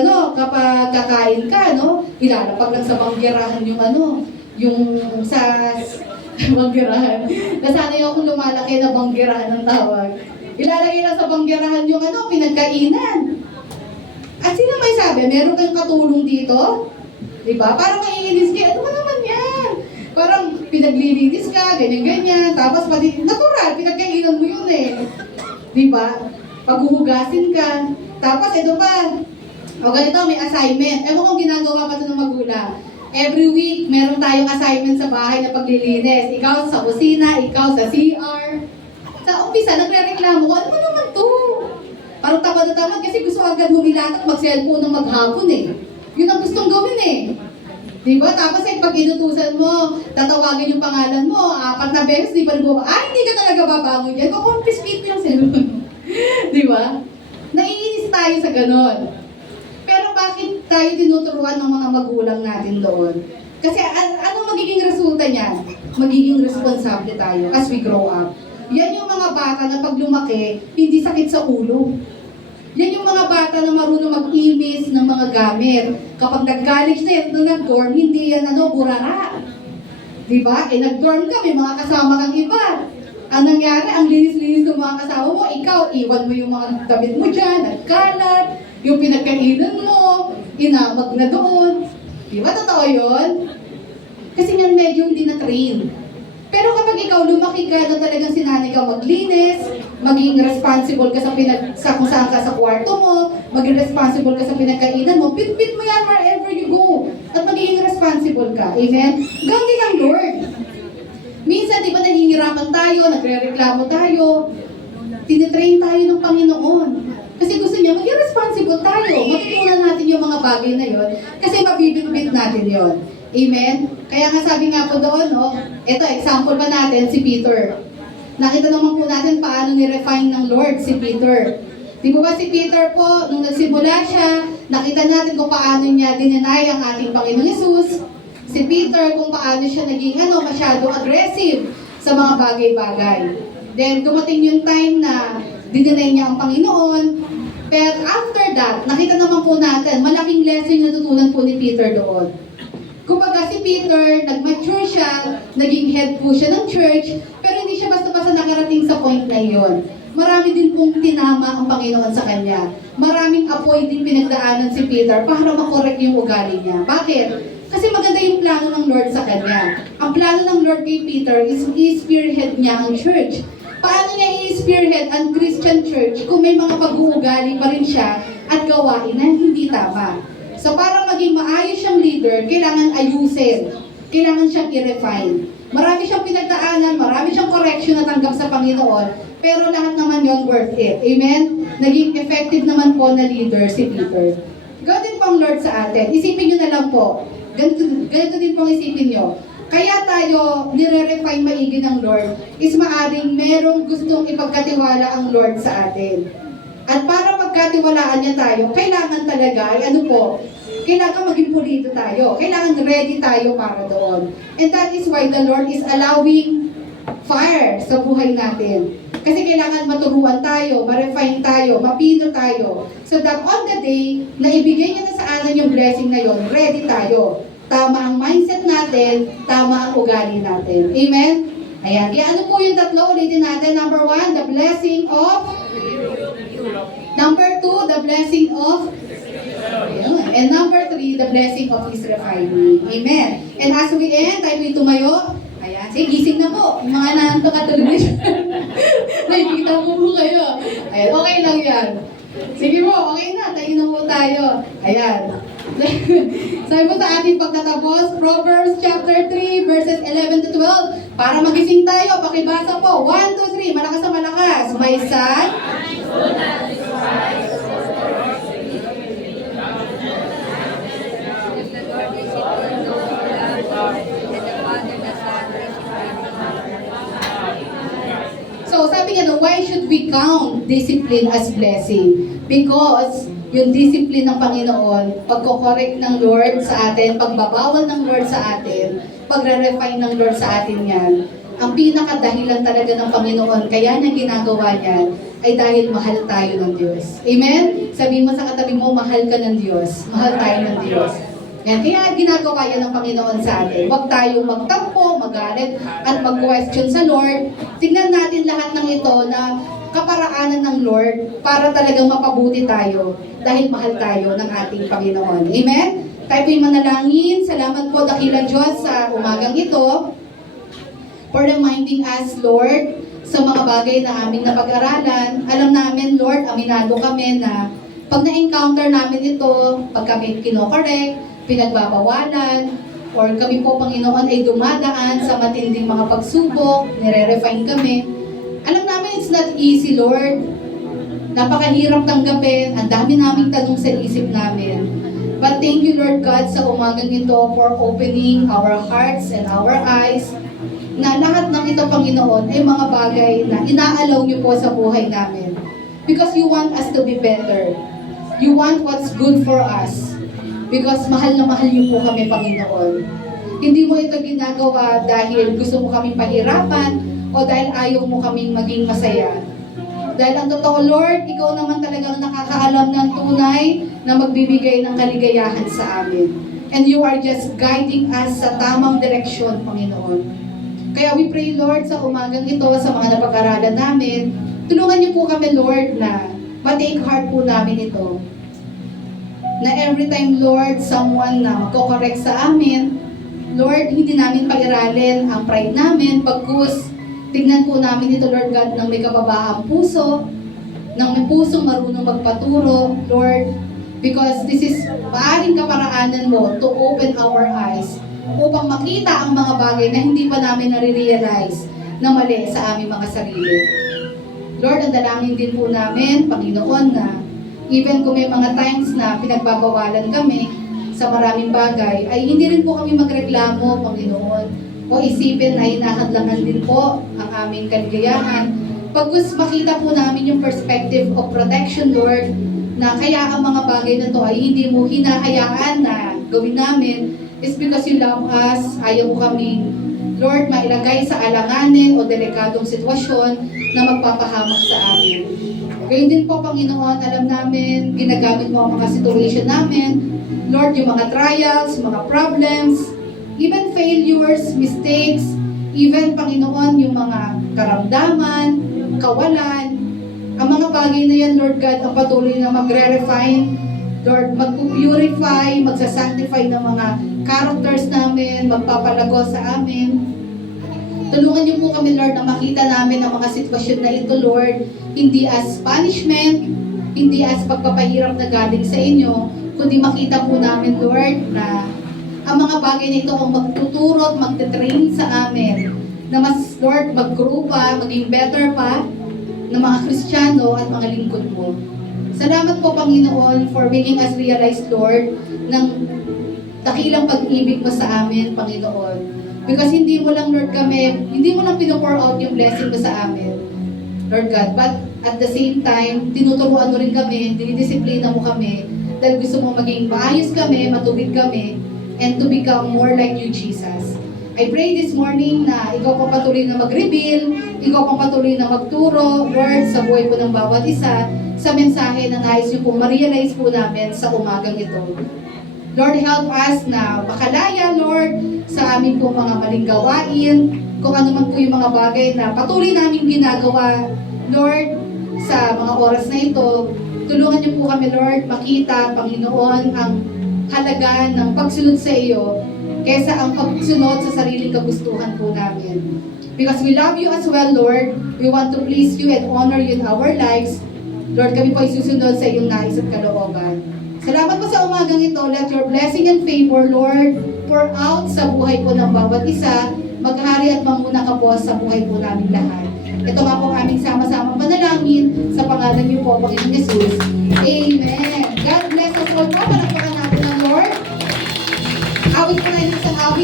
kakain ka, no? Ilalapag lang sa banggerahan yung sa banggerahan. Nasanay akong lumalaki na banggerahan ng tawag. Ilalagay lang sa banggerahan yung pinagkainan. At sino may sabi, meron kayong katulong dito? Diba? Parang maiinis ka, ano ba naman yan? Parang pinaglilinis ka, ganyan-ganyan. Tapos natural, pinagkainan mo yun eh. Diba? Paghuhugasin ka. Tapos ito pa, o ganito, may assignment. Ewan kung ginagawa pa ito ng magulang. Every week, meron tayong assignment sa bahay na paglilinis. Ikaw sa kusina, ikaw sa CR. Sa umpisa, nagre-reklamo ko, ano mo naman to? Parang tamad na tamad kasi gusto agad humilat at mag-cellphone ng maghapon eh. Yun ang gustong gawin eh. Diba? Tapos pag inutusan mo, tatawagin yung pangalan mo, 4 na beses, di ba nagbawa, hindi ka talaga babangon yan. Confiscate mo yung cellphone. Diba? Naiinis tayo sa ganon. Pero bakit tayo tinuturuan ng mga magulang natin doon? Kasi ano magiging resulta niyan? Magiging responsable tayo as we grow up. Yan yung mga bata na pag lumaki, hindi sakit sa ulo. Yan yung mga bata na marunong mag-imis ng mga gamit. Kapag nag-college na yan, nag-dorm, hindi yan burara. Diba? Nag-dorm ka, may mga kasama kang iba. Ang nangyari, ang linis-linis ng mga kasama mo, ikaw, iwan mo yung mga damit mo dyan, nagkalat, yung pinagkainan mo, inamag na doon. Diba? Totoo yun? Kasi nga medyo hindi na-train. Pero kapag ikaw lumaki ka na talagang sinanay ka maglinis, maging responsible ka sa kung saan ka sa kwarto mo, maging responsible ka sa pinagkainan mo, pit-pit mo yan wherever you go. At magiging responsible ka. Amen? Ganun din ang Lord. Minsan, di ba nahihirapan tayo, nagre-reklamo tayo, tinitrain tayo ng Panginoon. Kasi gusto niya, maging responsible tayo. Matutunan natin yung mga bagay na yon kasi mabibit-bit natin yon. Amen? Kaya nga sabi nga po doon, ito, example pa natin, si Peter. Nakita naman po natin paano ni-refine ng Lord si Peter. Di ba si Peter po, nung nagsimula siya, nakita natin kung paano niya dininay ang ating Panginoon Yesus. Si Peter, kung paano siya naging masyado aggressive sa mga bagay-bagay. Then, dumating yung time na dininay niya ang Panginoon. Pero after that, nakita naman po natin, malaking lesson yung natutunan po ni Peter doon. Kumbaga si Peter, nag-mature siya, naging head po siya ng church, pero hindi siya basta-basta nakarating sa point na iyon. Marami din pong tinama ang Panginoon sa kanya. Maraming apoy din pinagdaanan si Peter para makorek yung ugali niya. Bakit? Kasi maganda yung plano ng Lord sa kanya. Ang plano ng Lord kay Peter is i-spearhead niya ang church. Paano niya i-spearhead ang Christian church kung may mga pag-uugali pa rin siya at gawain na hindi tama? So para maging maayos siyang leader, kailangan ayusin. Kailangan siyang i-refine. Marami siyang pinagdaanan, marami siyang correction na tanggap sa Panginoon, pero lahat naman yon worth it. Amen? Naging effective naman po na leader si Peter. Ganun din po ang Lord sa atin. Isipin nyo na lang po. Ganito din po isipin nyo. Kaya tayo nire-refine maigi ng Lord is maaring merong gustong ipagkatiwala ang Lord sa atin. At para pagkatiwalaan niya tayo, kailangan talaga ay kailangan maging pulido tayo. Kailangan ready tayo para doon. And that is why the Lord is allowing fire sa buhay natin. Kasi kailangan maturuan tayo, ma-refine tayo, mapino tayo. So that on the day na ibigay niya na sa atin yung blessing na yon, ready tayo. Tama ang mindset natin, tama ang ugali natin. Amen? Ayan. Kaya ano po yung tatlo? Ulitin natin. Number 1, the blessing of... Number 2, the blessing of... And number 3, the blessing of His refining. Amen. And as we end, tayo tumayo. Ayan. Sige, gising na po. Yung mga nakatulog na siya. Nakikita mo po kayo. Ayan. Okay lang yan. Sige po, okay na. Tayo na po tayo. Ayan. Sabi po sa ating pagtatapos, Proverbs chapter 3, verses 11 to 12. Para magising tayo, pakibasa po. 1, 2, 3. Malakas na malakas. My son, so sabi nga, why should we count discipline as blessing? Because yung discipline ng Panginoon, pagko-correct ng Lord sa atin, pagbabawal ng Lord sa atin, pagre-refine ng Lord sa atin yan, ang pinakadahilan talaga ng Panginoon, kaya niya ginagawa niyan, ay dahil mahal tayo ng Diyos. Amen? Sabihin mo sa katabi mo, mahal ka ng Diyos. Mahal tayo ng Diyos. Yan, kaya ginagawa yan ng Panginoon sa atin. Huwag tayong magtampo, magalit, at mag-question sa Lord. Tingnan natin lahat ng ito na kaparaanan ng Lord para talagang mapabuti tayo dahil mahal tayo ng ating Panginoon. Amen? Tayo po'y manalangin. Salamat po, dakilang Diyos, sa umagang ito for reminding us, Lord, sa mga bagay na aming napag-aralan. Alam namin, Lord, aminado kami na pag na-encounter namin ito, pag kami kinokorek, pinagbabawalan, or kami po, Panginoon, ay dumadaan sa matinding mga pagsubok, nire-refine kami. Alam namin it's not easy, Lord. Napakahirap tanggapin, ang dami naming tanong sa isip namin. But thank you, Lord God, sa umagang ito for opening our hearts and our eyes, na lahat ng ito, Panginoon, ay mga bagay na inaalaw niyo po sa buhay namin. Because you want us to be better. You want what's good for us. Because mahal na mahal niyo po kami, Panginoon. Hindi mo ito ginagawa dahil gusto mo kaming pahirapan o dahil ayaw mo kaming maging masaya. Dahil ang totoo, Lord, ikaw naman talagang nakakaalam ng tunay na magbibigay ng kaligayahan sa amin. And you are just guiding us sa tamang direksyon, Panginoon. Kaya we pray, Lord, sa umagang ito, sa mga napag-aralan namin, tulungan niyo po kami, Lord, na ma-take heart po namin ito. Na every time, Lord, someone na magko-correct sa amin, Lord, hindi namin pairalin ang pride namin, bagkus tingnan po namin ito, Lord God, ng may kababaang puso, ng may pusong marunong magpaturo, Lord, because this is maaring kaparaanan mo to open our eyes upang makita ang mga bagay na hindi pa namin nare-realize na mali sa aming mga sarili. Lord, ang dalangin din po namin, Panginoon, na even kung may mga times na pinagbabawalan kami sa maraming bagay, ay hindi rin po kami magreklamo, Panginoon, o isipin na hinahadlangan din po ang aming kaligayahan. Pagkus makita po namin yung perspective of protection, Lord, na kaya ang mga bagay na to ay hindi mo hinahayaan na gawin namin is because you love us, ayaw mo kami, Lord, mailagay sa alanganin o delikadong sitwasyon na magpapahamak sa amin. Gayun din po, Panginoon, alam namin, ginagamit mo ang mga situation namin, Lord, yung mga trials, mga problems, even failures, mistakes, even, Panginoon, yung mga karamdaman, kawalan, ang mga bagay na yan, Lord God, ang patuloy na magre-refine, Lord, mag-purify, magsasanctify ng mga characters namin, magpapalago sa amin. Tulungan niyo po kami, Lord, na makita namin ang mga sitwasyon na ito, Lord, hindi as punishment, hindi as pagpapahirap na galing sa inyo, kundi makita po namin, Lord, na ang mga bagay na ito ang magtuturo at magte-train sa amin na mas, Lord, mag-grow pa, maging better pa ng mga Kristiyano at mga lingkod mo. Salamat po, Panginoon, for making us realize, Lord, ng dakilang pag-ibig mo sa amin, Panginoon. Because hindi mo lang, Lord, hindi mo lang pino-pour out yung blessing mo sa amin, Lord God. But at the same time, tinuturuan mo rin kami, dinidisiplina mo kami, dahil gusto mo maging maayos kami, matuwid kami, and to become more like you, Jesus. I pray this morning na ikaw pang patuloy na mag-reveal, ikaw pang patuloy na magturo, Lord, sa buhay po ng bawat isa, sa mensahe na nais niyo po ma-realize po namin sa umagang ito. Lord, help us na makalaya, Lord, sa aming po mga maling gawain, kung ano man po yung mga bagay na patuloy namin ginagawa, Lord, sa mga oras na ito. Tulungan niyo po kami, Lord, makita, Panginoon, ang halaga ng pagsunod sa iyo kaysa ang pagsunod sa sariling kagustuhan po namin. Because we love you as well, Lord. We want to please you and honor you in our lives. Lord, kami po ay susunod sa iyong nais at kalooban. Salamat po sa umagang ito. Let your blessing and favor, Lord, pour out sa buhay po ng bawat isa. Maghari at mamuna ka po sa buhay po namin lahat. Ito nga po aming sama-samang panalangin sa pangalan niyo po, Panginoon Jesus. Amen. God bless us all po. Palakpakan natin ang Lord. Awit po na isang awit.